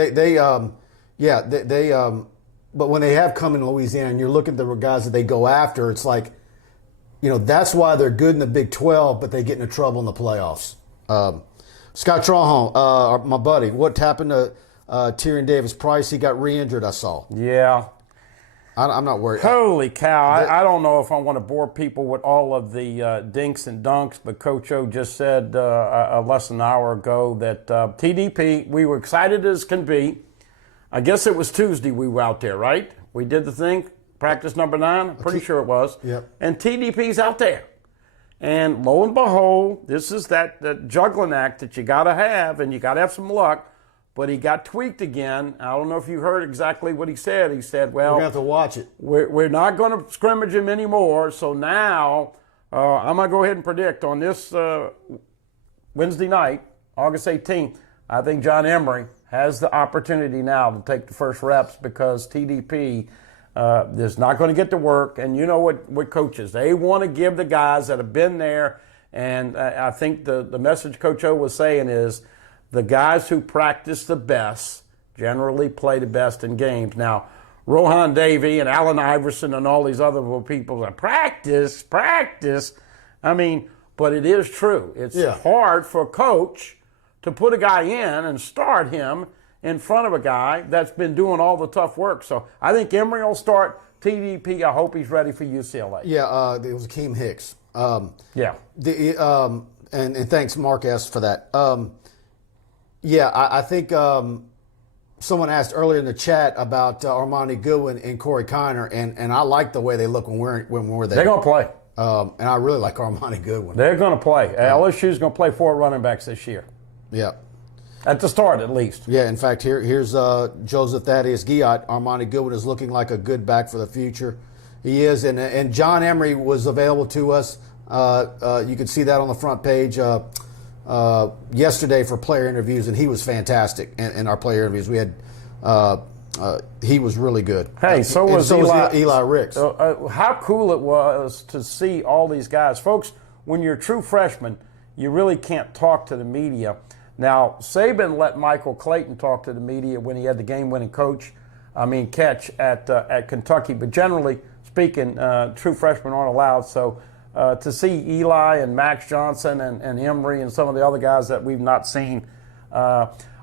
but when they have come in Louisiana and you're looking at the guys that they go after, it's like, that's why they're good in the Big 12, but they get into trouble in the playoffs. Scott Trahome, my buddy, what happened to Tyrion Davis-Price? He got re-injured, I saw. Yeah. I'm not worried. Holy cow. I don't know if I want to bore people with all of the dinks and dunks, but Coach O just said less than an hour ago that TDP, we were excited as can be. I guess it was Tuesday we were out there, right? We did the thing, practice number 9, I'm pretty sure it was. Yep. And TDP's out there. And lo and behold, this is that juggling act that you got to have, and you got to have some luck. But he got tweaked again. I don't know if you heard exactly what he said. He said, well, we're going to have to watch it. We're not going to scrimmage him anymore. So now I'm going to go ahead and predict on this Wednesday night, August 18th, I think John Emery has the opportunity now to take the first reps because TDP is not going to get to work. And you know what coaches, they want to give the guys that have been there. And I think the message Coach O was saying is the guys who practice the best generally play the best in games. Now, Rohan Davey and Allen Iverson and all these other people are practice. I mean, but it is true. It's hard for a coach to put a guy in and start him in front of a guy that's been doing all the tough work. So I think Emery will start TDP. I hope he's ready for UCLA. Yeah, it was Akeem Hicks. And thanks, Mark S., for that. I think someone asked earlier in the chat about Armani Goodwin and Corey Kiner, and I like the way they look when we're there. They're going to play. And I really like Armani Goodwin. They're going to play. LSU's going to play 4 running backs this year. Yeah. At the start, at least. Yeah, in fact, here's Joseph Thaddeus Guillot. Armani Goodwin is looking like a good back for the future. He is, and John Emery was available to us. You can see that on the front page yesterday for player interviews, and he was fantastic in our player interviews. We had he was really good. Hey, so was Eli Ricks. How cool it was to see all these guys. Folks, when you're a true freshman, you really can't talk to the media. Now, Saban let Michael Clayton talk to the media when he had the game-winning catch at Kentucky. But generally speaking, true freshmen aren't allowed. So to see Eli and Max Johnson and Emery and some of the other guys that we've not seen,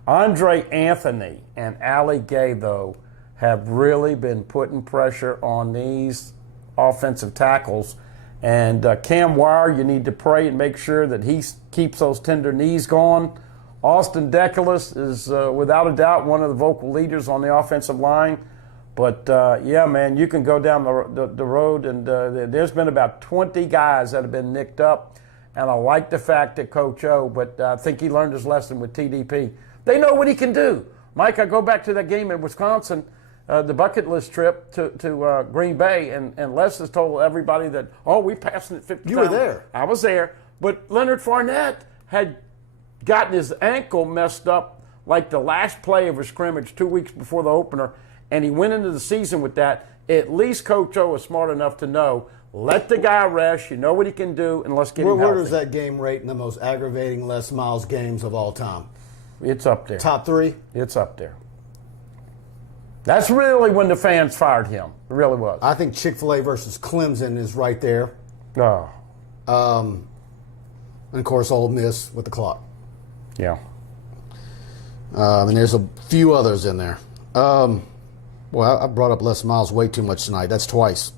Andre Anthony and Ali Gay, though, have really been putting pressure on these offensive tackles. And Cam Wire, you need to pray and make sure that he keeps those tender knees going. Austin Deculus is, without a doubt, one of the vocal leaders on the offensive line. But, man, you can go down the road, and there's been about 20 guys that have been nicked up. And I like the fact that Coach O, but I think he learned his lesson with TDP. They know what he can do. Mike, I go back to that game in Wisconsin, the bucket list trip to Green Bay, and Les has told everybody that, we passed it 50 times. You were there. I was there. But Leonard Fournette had gotten his ankle messed up like the last play of a scrimmage 2 weeks before the opener, and he went into the season with that. At least Coach O was smart enough to know, let the guy rest, you know what he can do, and let's get him healthy. Where does that game rate in the most aggravating Les Miles games of all time? It's up there. Top 3? It's up there. That's really when the fans fired him. It really was. I think Chick-fil-A versus Clemson is right there. Oh. And, of course, Ole Miss with the clock. Yeah. And there's a few others in there. Well, I brought up Les Miles way too much tonight. That's twice.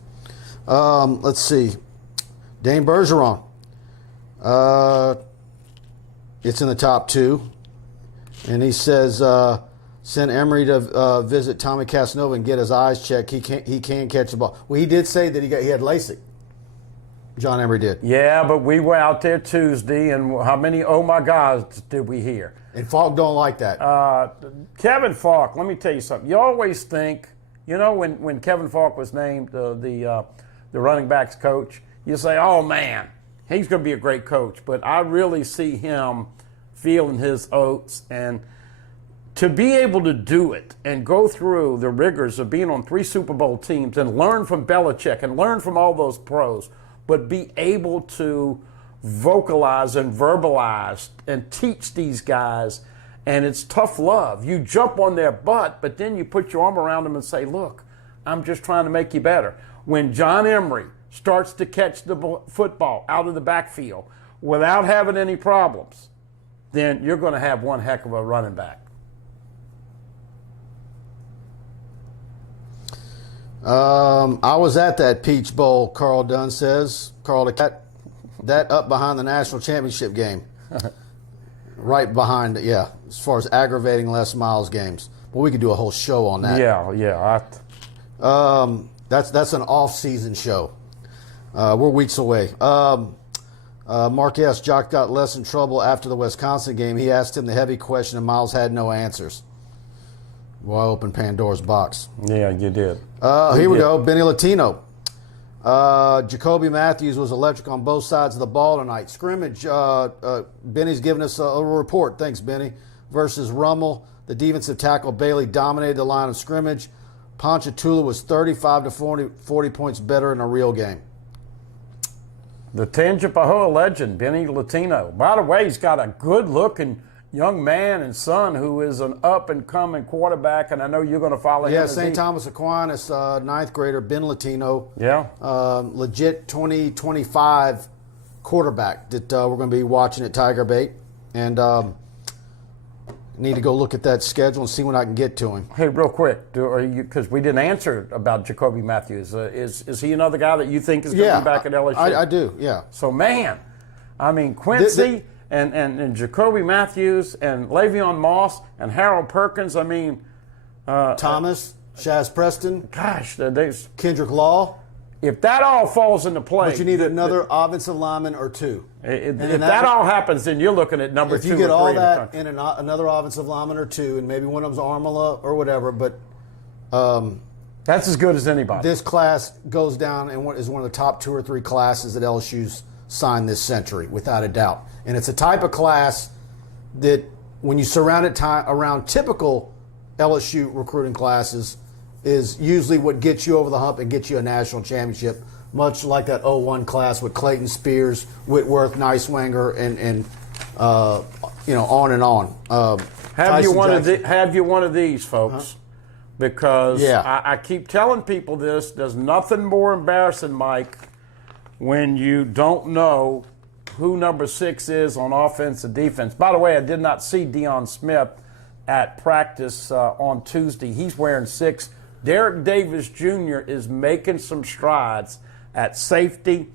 Let's see. Dane Bergeron. It's in the top 2. And he says, send Emery to visit Tommy Casanova and get his eyes checked. He can catch the ball. Well, he did say that he had LASIK. John Emery did. Yeah, but we were out there Tuesday, and how many oh my gods did we hear? And Falk don't like that. Kevin Falk, let me tell you something. You always think, when Kevin Falk was named the running backs coach, you say, oh man, he's going to be a great coach. But I really see him feeling his oats, and to be able to do it and go through the rigors of being on 3 Super Bowl teams and learn from Belichick and learn from all those pros, but be able to vocalize and verbalize and teach these guys, and it's tough love. You jump on their butt, but then you put your arm around them and say, look, I'm just trying to make you better. When John Emery starts to catch the football out of the backfield without having any problems, then you're going to have one heck of a running back. I was at that Peach Bowl, Carl Dunn says. Carl the Cat. That up behind the national championship game. Right behind it, yeah. As far as aggravating Les Miles games. Well, we could do a whole show on that. Yeah. That's an off-season show. We're weeks away. Mark S. Jock got less in trouble after the Wisconsin game. He asked him the heavy question, and Miles had no answers. Well, I opened Pandora's box. Yeah, you did. Here we go. Benny Latino. Jacoby Matthews was electric on both sides of the ball tonight. Scrimmage, Benny's giving us a little report. Thanks, Benny. Versus Rummel, the defensive tackle Bailey dominated the line of scrimmage. Ponchatoula was 35 to 40 points better in a real game. The Tangipahoa legend, Benny Latino. By the way, he's got a good-looking young man and son who is an up-and-coming quarterback, and I know you're going to follow him. Yeah, St. Thomas Aquinas, ninth grader, Ben Latino. Yeah. Legit 2025 quarterback that we're going to be watching at TigerBait. And need to go look at that schedule and see when I can get to him. Hey, real quick, because we didn't answer about Jacoby Matthews. Is he another guy that you think is going to be back at LSU? I do, yeah. So, man, I mean, Quincy and Jacoby Matthews and Le'Veon Moss and Harold Perkins, I mean. Thomas, Shaz Preston. Gosh, Kendrick Law. If that all falls into place. But you need another offensive lineman or two. If that all happens, then you're looking at number 2 or 3. If you get all that in another offensive lineman or two, and maybe one of them's Armala or whatever, but that's as good as anybody. This class goes down and is one of the top 2 or 3 classes that LSU's signed this century, without a doubt. And it's a type of class that when you surround it around typical LSU recruiting classes, is usually what gets you over the hump and gets you a national championship, much like that 01 class with Clayton Spears, Whitworth, Neiswanger, and on and on. Have you one of these, folks? Because I keep telling people this. There's nothing more embarrassing, Mike, when you don't know who number 6 is on offense and defense. By the way, I did not see Deion Smith at practice on Tuesday. He's wearing 6. Derek Davis Jr. is making some strides at safety,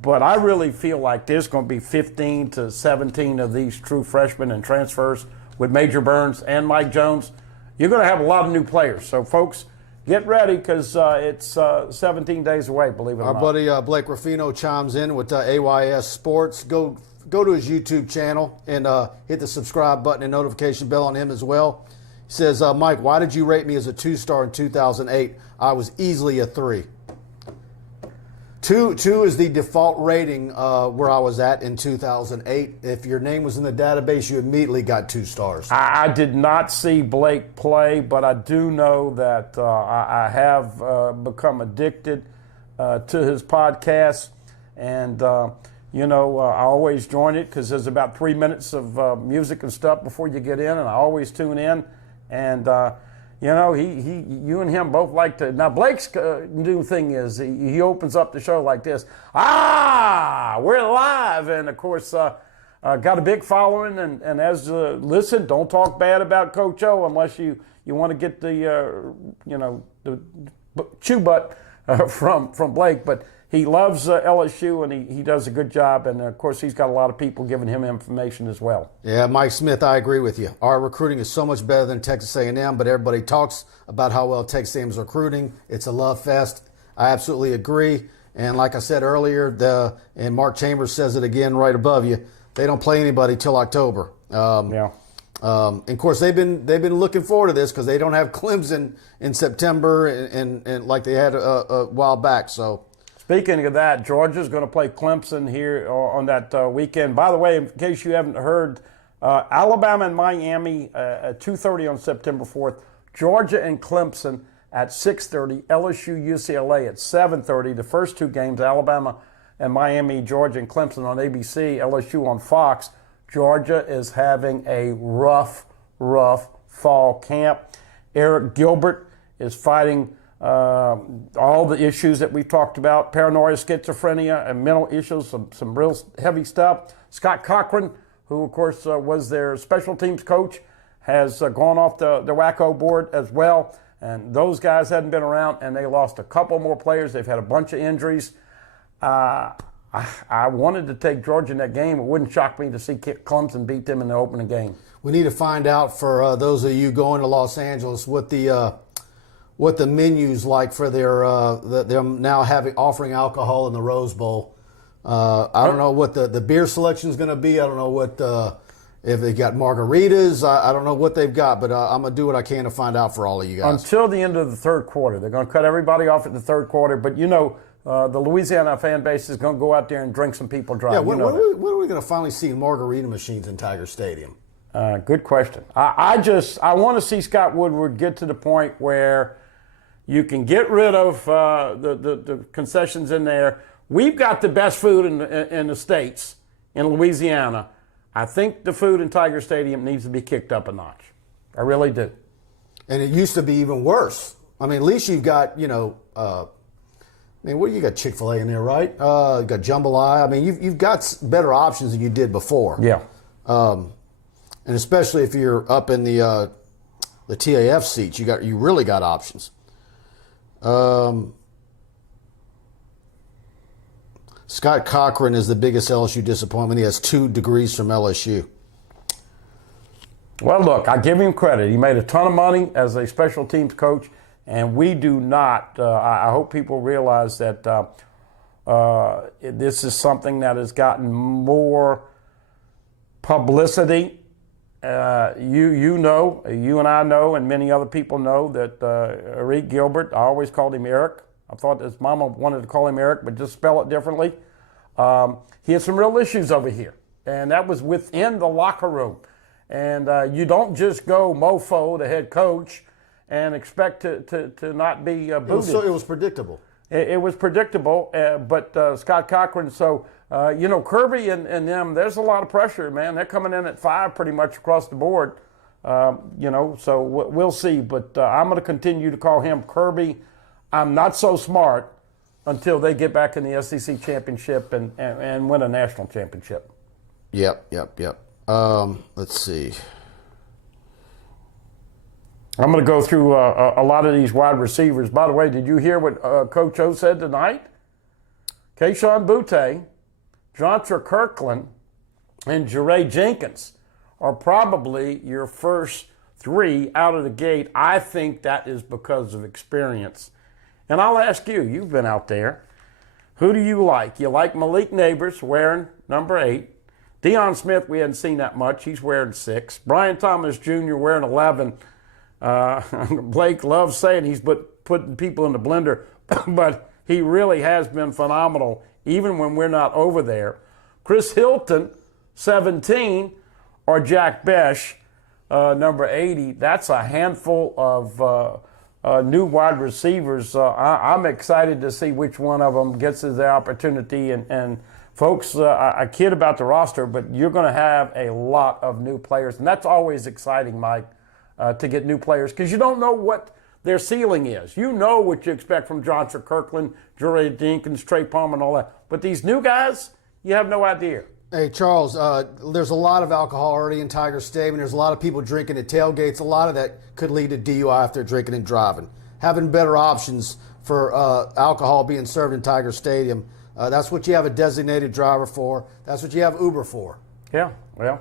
but I really feel like there's going to be 15 to 17 of these true freshmen and transfers with Major Burns and Mike Jones. You're going to have a lot of new players. So, folks, get ready because it's 17 days away, believe it or not. Our buddy Blake Ruffino chimes in with AYS Sports. Go to his YouTube channel and hit the subscribe button and notification bell on him as well. He says, Mike, why did you rate me as a 2-star in 2008? I was easily a 3. Two is the default rating where I was at in 2008. If your name was in the database, you immediately got 2 stars. I did not see Blake play, but I do know that I have become addicted to his podcast. And, I always join it because there's about 3 minutes of music and stuff before you get in, and I always tune in. And, you and him both like to. Now, Blake's new thing is he opens up the show like this. We're live. And, of course, got a big following. And as listen, don't talk bad about Coach O unless you want to get the chew butt from Blake. But he loves LSU, and he does a good job. And, of course, he's got a lot of people giving him information as well. Yeah, Mike Smith, I agree with you. Our recruiting is so much better than Texas A&M, but everybody talks about how well Texas A&M is recruiting. It's a love fest. I absolutely agree. And like I said earlier, and Mark Chambers says it again right above you, they don't play anybody till October. And of course, they've been looking forward to this because they don't have Clemson in September and like they had a while back. So. Speaking of that, Georgia's going to play Clemson here on that weekend. By the way, in case you haven't heard, Alabama and Miami at 2:30 on September 4th. Georgia and Clemson at 6:30. LSU, UCLA at 7:30. The first 2 games, Alabama and Miami, Georgia and Clemson on ABC, LSU on Fox. Georgia is having a rough fall camp. Eric Gilbert is fighting all the issues that we've talked about, paranoia, schizophrenia, and mental issues, some real heavy stuff. Scott Cochran, who, of course, was their special teams coach, has gone off the wacko board as well. And those guys hadn't been around, and they lost a couple more players. They've had a bunch of injuries. I wanted to take Georgia in that game. It wouldn't shock me to see Clemson beat them in the opening game. We need to find out for those of you going to Los Angeles what the menu's like for they're now offering alcohol in the Rose Bowl. I don't know what the beer selection is going to be. I don't know what if they got margaritas. I don't know what they've got, but I'm going to do what I can to find out for all of you guys. Until the end of the third quarter. They're going to cut everybody off at the third quarter, but the Louisiana fan base is going to go out there and drink some people dry. Yeah, when are we going to finally see margarita machines in Tiger Stadium? Good question. I want to see Scott Woodward get to the point where you can get rid of the concessions in there. We've got the best food in the States, in Louisiana. I think the food in Tiger Stadium needs to be kicked up a notch. I really do. And it used to be even worse. I mean, at least you've got, you got Chick-fil-A in there, right? You got Jambalaya. I mean, you've got better options than you did before. Yeah. And especially if you're up in the TAF seats, you really got options. Scott Cochran is the biggest LSU disappointment. He has 2 degrees from LSU. Well, look, I give him credit. He made a ton of money as a special teams coach, and we do not. I hope people realize that this is something that has gotten more publicity. You and I know, and many other people know that Eric Gilbert, I always called him Eric. I thought his mama wanted to call him Eric, but just spell it differently. He had some real issues over here, and that was within the locker room. And you don't just go mofo, the head coach, and expect to not be booted. It was predictable. It was predictable, but Scott Cochran, Kirby and them, there's a lot of pressure, man. They're coming in at 5 pretty much across the board, so we'll see. But I'm going to continue to call him Kirby. I'm not so smart until they get back in the SEC championship and win a national championship. Yep. Let's see. I'm going to go through a lot of these wide receivers. By the way, did you hear what Coach O said tonight? Kayshon Boutte, Jontre Kirkland, and Jeray Jenkins are probably your first 3 out of the gate. I think that is because of experience. And I'll ask you, you've been out there. Who do you like? You like Malik Neighbors wearing number 8. Deion Smith, we hadn't seen that much. He's wearing 6. Brian Thomas Jr. wearing 11. Blake loves saying he's putting people in the blender, but He really has been phenomenal, even when we're not over there. Chris Hilton, 17, or Jack Besh, number 80. That's a handful of new wide receivers. I'm excited to see which one of them gets the opportunity. And folks, I kid about the roster, but you're going to have a lot of new players. And that's always exciting, Mike, to get new players, because you don't know what their ceiling is. You know what you expect from Johnson Kirkland, Jerry Jenkins, Trey Palmer, and all that. But these new guys, you have no idea. Hey, Charles, there's a lot of alcohol already in Tiger Stadium. There's a lot of people drinking at tailgates. A lot of that could lead to DUI if they're drinking and driving. Having better options for alcohol being served in Tiger Stadium, that's what you have a designated driver for. That's what you have Uber for. Yeah, well,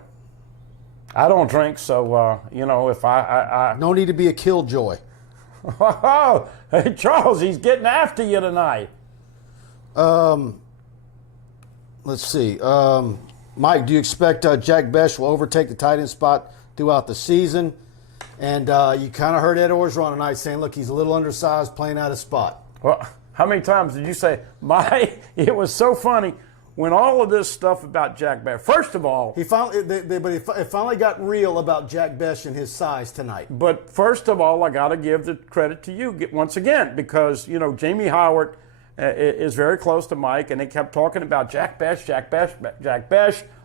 I don't drink, so, if I No need to be a killjoy. Oh, hey, Charles, he's getting after you tonight. Let's see. Mike, do you expect Jack Besh will overtake the tight end spot throughout the season? And you kind of heard Ed Orgeron tonight saying, look, he's a little undersized, playing out of spot. Well, how many times did you say, it was so funny when all of this stuff about Jack Besh. First of all, it finally got real about Jack Besh and his size tonight. But first of all, I got to give the credit to you once again, because, Jamie Howard is very close to Mike, and they kept talking about Jack Besh.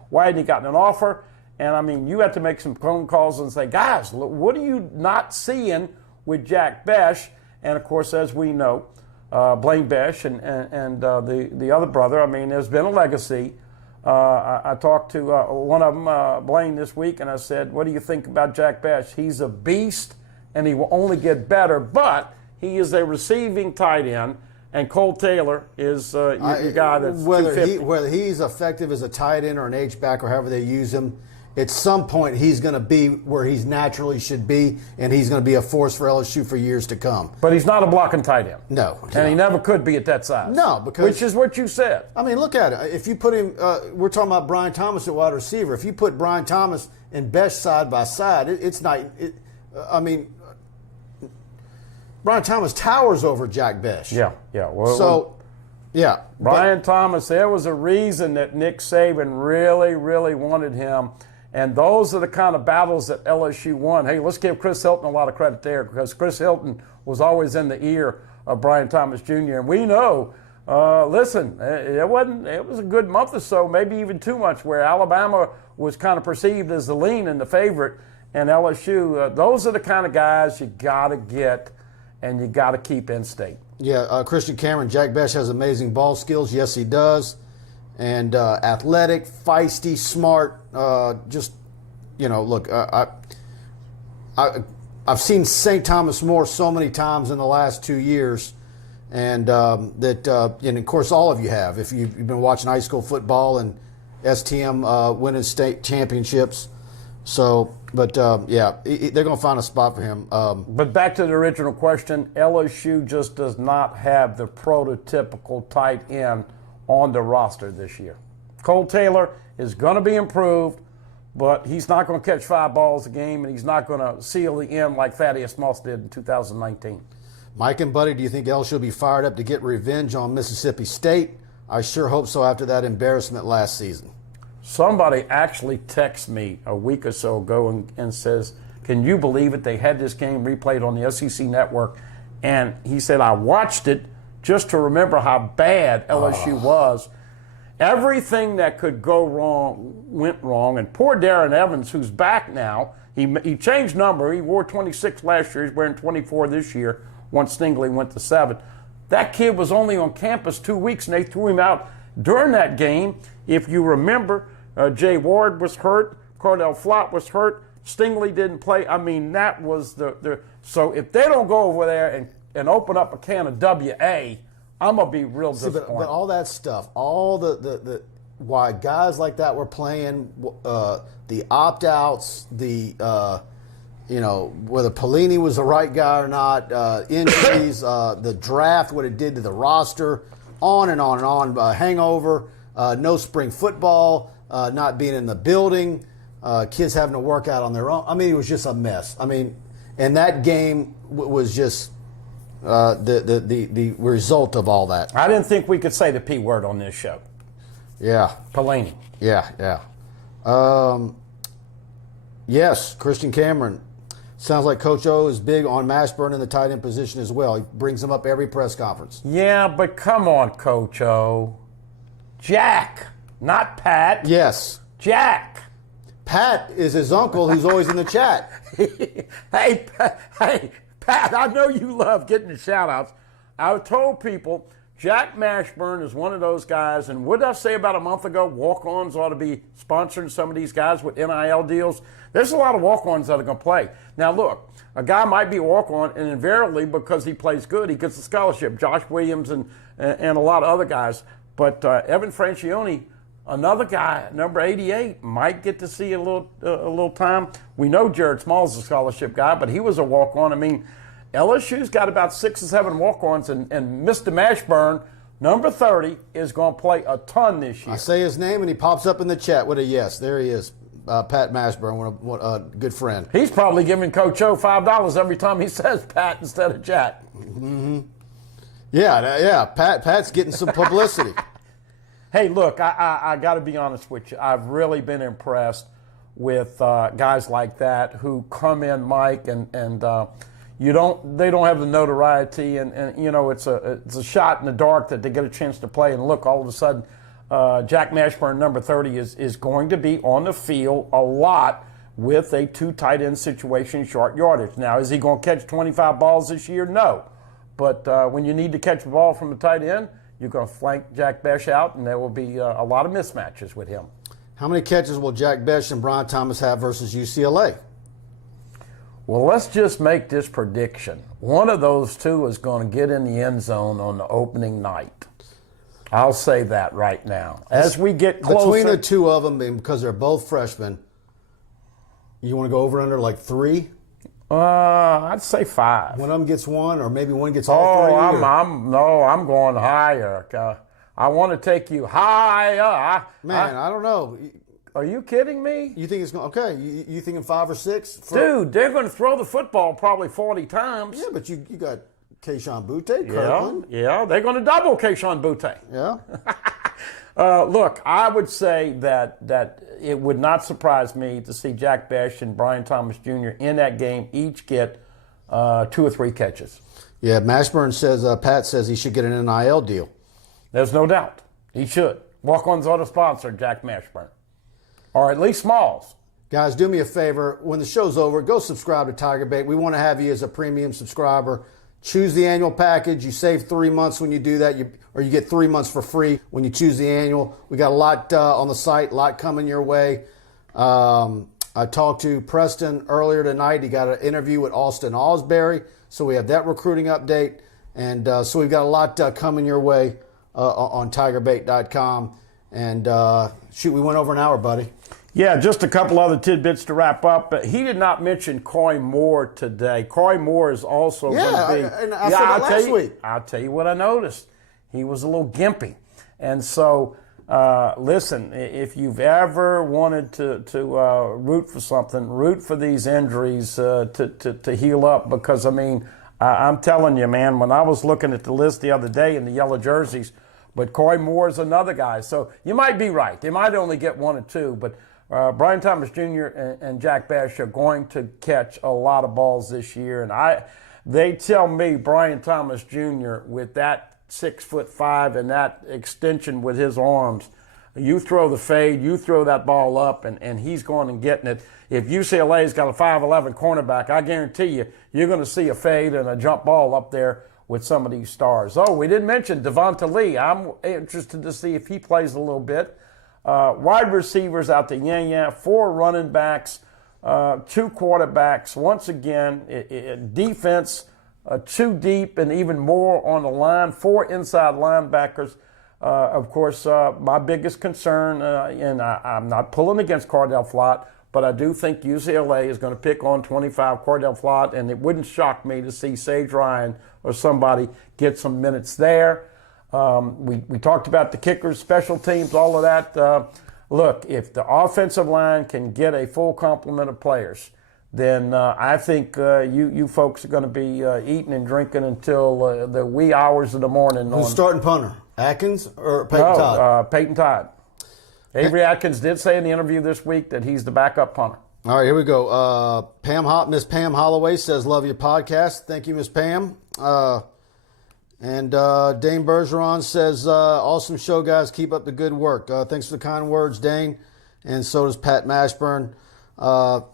Why hadn't he gotten an offer? And, I mean, you have to make some phone calls and say, guys, look, what are you not seeing with Jack Besh? And, of course, as we know, Blaine Besh and the other brother, I mean, there's been a legacy. I talked to one of them, Blaine, this week, and I said, what do you think about Jack Besh? He's a beast, and he will only get better, but he is a receiving tight end. And Cole Taylor is your guy that's whether he's effective as a tight end or an H-back or however they use him, at some point he's going to be where he's naturally should be, and he's going to be a force for LSU for years to come. But he's not a blocking tight end. No. And he never could be at that size. No, because... Which is what you said. I mean, look at it. If you put him... we're talking about Brian Thomas at wide receiver. If you put Brian Thomas and Besh side by side, it's not... Brian Thomas towers over Jack Besh. Yeah. Well, Brian Thomas, there was a reason that Nick Saban really, really wanted him. And those are the kind of battles that LSU won. Hey, let's give Chris Hilton a lot of credit there, because Chris Hilton was always in the ear of Brian Thomas Jr. And we know, it was a good month or so, maybe even too much, where Alabama was kind of perceived as the lean and the favorite. And LSU, those are the kind of guys you got to get and you got to keep in state. Yeah, Christian Cameron, Jack Besh has amazing ball skills. Yes, he does. And athletic, feisty, smart. Look, I've seen St. Thomas More so many times in the last 2 years, and and of course all of you have. If you've been watching high school football and STM winning state championships. So, but they're going to find a spot for him. But back to the original question, LSU just does not have the prototypical tight end on the roster this year. Cole Taylor is going to be improved, but he's not going to catch 5 balls a game, and he's not going to seal the end like Thaddeus Moss did in 2019. Mike and Buddy, do you think LSU will be fired up to get revenge on Mississippi State? I sure hope so after that embarrassment last season. Somebody actually texted me a week or so ago and says, can you believe it? They had this game replayed on the SEC network. And he said, I watched it just to remember how bad LSU was. Everything that could go wrong went wrong. And poor Darren Evans, who's back now, he changed number. He wore 26 last year. He's wearing 24 this year once Stingley went to 7. That kid was only on campus 2 weeks, and they threw him out during that game. If you remember, Jay Ward was hurt, Cordell Flott was hurt, Stingley didn't play. I mean, that was so if they don't go over there and open up a can of WA, I'm going to be real disappointed. But all that stuff, all the why guys like that were playing, the opt-outs, whether Pelini was the right guy or not, injuries, the draft, what it did to the roster, on and on and on, hangover, no spring football, not being in the building, kids having to work out on their own. I mean, it was just a mess. I mean, and that game was just the result of all that. I didn't think we could say the P word on this show. Yeah. Pelini. Yeah. Yes, Christian Cameron. Sounds like Coach O is big on Mashburn in the tight end position as well. He brings him up every press conference. Yeah, but come on, Coach O. Jack, not Pat. Yes. Jack. Pat is his uncle who's always in the chat. Hey, Pat, I know you love getting the shout-outs. I told people Jack Mashburn is one of those guys, and what did I say about a month ago? Walk-ons ought to be sponsoring some of these guys with NIL deals. There's a lot of walk-ons that are going to play. Now, look, a guy might be a walk-on, and invariably, because he plays good, he gets a scholarship. Josh Williams and a lot of other guys. But Evan Francione, another guy, number 88, might get to see a little time. We know Jared Small's a scholarship guy, but he was a walk-on. I mean, LSU's got about 6 or 7 walk-ons, and Mr. Mashburn, number 30, is going to play a ton this year. I say his name, and he pops up in the chat with a yes. There he is, Pat Mashburn, what a good friend. He's probably giving Coach O $5 every time he says Pat instead of Jack. Mm-hmm. Yeah. Pat's getting some publicity. Hey, look, I got to be honest with you. I've really been impressed with guys like that who come in, Mike, and they don't have the notoriety, and you know it's a shot in the dark that they get a chance to play. And look, all of a sudden, Jack Mashburn, number 30, is going to be on the field a lot with a 2 tight end situation, short yardage. Now, is he going to catch 25 balls this year? No, but when you need to catch a ball from a tight end, you're going to flank Jack Besh out, and there will be a lot of mismatches with him. How many catches will Jack Besh and Brian Thomas have versus UCLA? Well, let's just make this prediction. One of those two is going to get in the end zone on the opening night. I'll say that right now. As we get closer. Between the two of them, because they're both freshmen, you want to go over under like 3? I'd say 5. One of them gets 1, or maybe one gets all 3? I'm going higher. I want to take you higher. I don't know. Are you kidding me? You think it's going okay? You thinking 5 or 6? Dude, they're going to throw the football probably 40 times. Yeah, but you got Keyshawn Butte, Kirkland. Yeah, they're going to double Keyshawn Butte. Yeah. Look, I would say that it would not surprise me to see Jack Besh and Brian Thomas Jr. in that game each get 2 or 3 catches. Yeah, Mashburn says, Pat says he should get an NIL deal. There's no doubt. He should. Walk-ons ought to sponsor Jack Mashburn. Or at least Smalls. Guys, do me a favor. When the show's over, go subscribe to TigerBait. We want to have you as a premium subscriber. Choose the annual package. You save 3 months when you do that, or you get 3 months for free when you choose the annual. We got a lot on the site, a lot coming your way. I talked to Preston earlier tonight. He got an interview with Austin Osbury, so we have that recruiting update. And so we've got a lot coming your way on TigerBait.com. And shoot, we went over an hour, buddy. Yeah, just a couple other tidbits to wrap up. But he did not mention Coy Moore today. Coy Moore is also going to be. And I said that last week. I'll tell you what I noticed. He was a little gimpy. And so, listen, if you've ever wanted to root for something, root for these injuries to heal up. Because, I mean, I'm telling you, man, when I was looking at the list the other day in the yellow jerseys, but Coy Moore is another guy. So you might be right. They might only get 1 or 2, but Brian Thomas Jr. and Jack Besh are going to catch a lot of balls this year. And they tell me Brian Thomas Jr. with that 6'5" and that extension with his arms, you throw the fade, you throw that ball up, and he's going and getting it. If UCLA's got a 5'11" cornerback, I guarantee you're going to see a fade and a jump ball up there with some of these stars. Oh, we didn't mention Devonta Lee. I'm interested to see if he plays a little bit. Wide receivers out there, 4 running backs, 2 quarterbacks. Once again, defense 2 deep and even more on the line, 4 inside linebackers. Of course, my biggest concern, and I'm not pulling against Cordell Flott, but I do think UCLA is going to pick on 25 Cordell Flott, and it wouldn't shock me to see Sage Ryan or somebody get some minutes there. We talked about the kickers, special teams, all of that. Look, if the offensive line can get a full complement of players, then I think you folks are going to be eating and drinking until the wee hours of the morning. Who's starting punter? Atkins or Peyton Todd? Peyton Todd. Avery Atkins did say in the interview this week that he's the backup punter. All right, here we go. Miss Pam Holloway says, love your podcast. Thank you, Miss Pam. And Dane Bergeron says, awesome show, guys. Keep up the good work. Thanks for the kind words, Dane. And so does Pat Mashburn.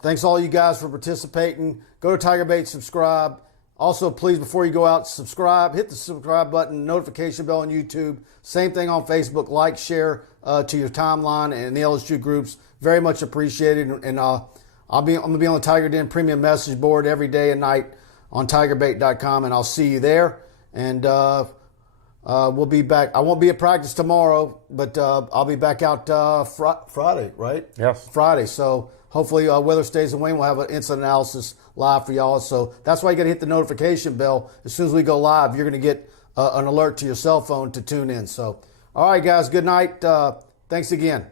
Thanks all you guys for participating. Go to TigerBait, subscribe. Also, please, before you go out, subscribe. Hit the subscribe button, notification bell on YouTube. Same thing on Facebook. Like, share to your timeline and the LSU groups. Very much appreciated. And I'm going to be on the Tiger Den premium message board every day and night on TigerBait.com, and I'll see you there. And we'll be back. I won't be at practice tomorrow, but I'll be back out Friday, right? Yes. Friday. So hopefully weather stays the way. We'll have an instant analysis live for y'all. So that's why you got to hit the notification bell. As soon as we go live, you're going to get an alert to your cell phone to tune in. So, all right, guys, good night. Thanks again.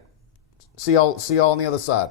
See y'all on the other side.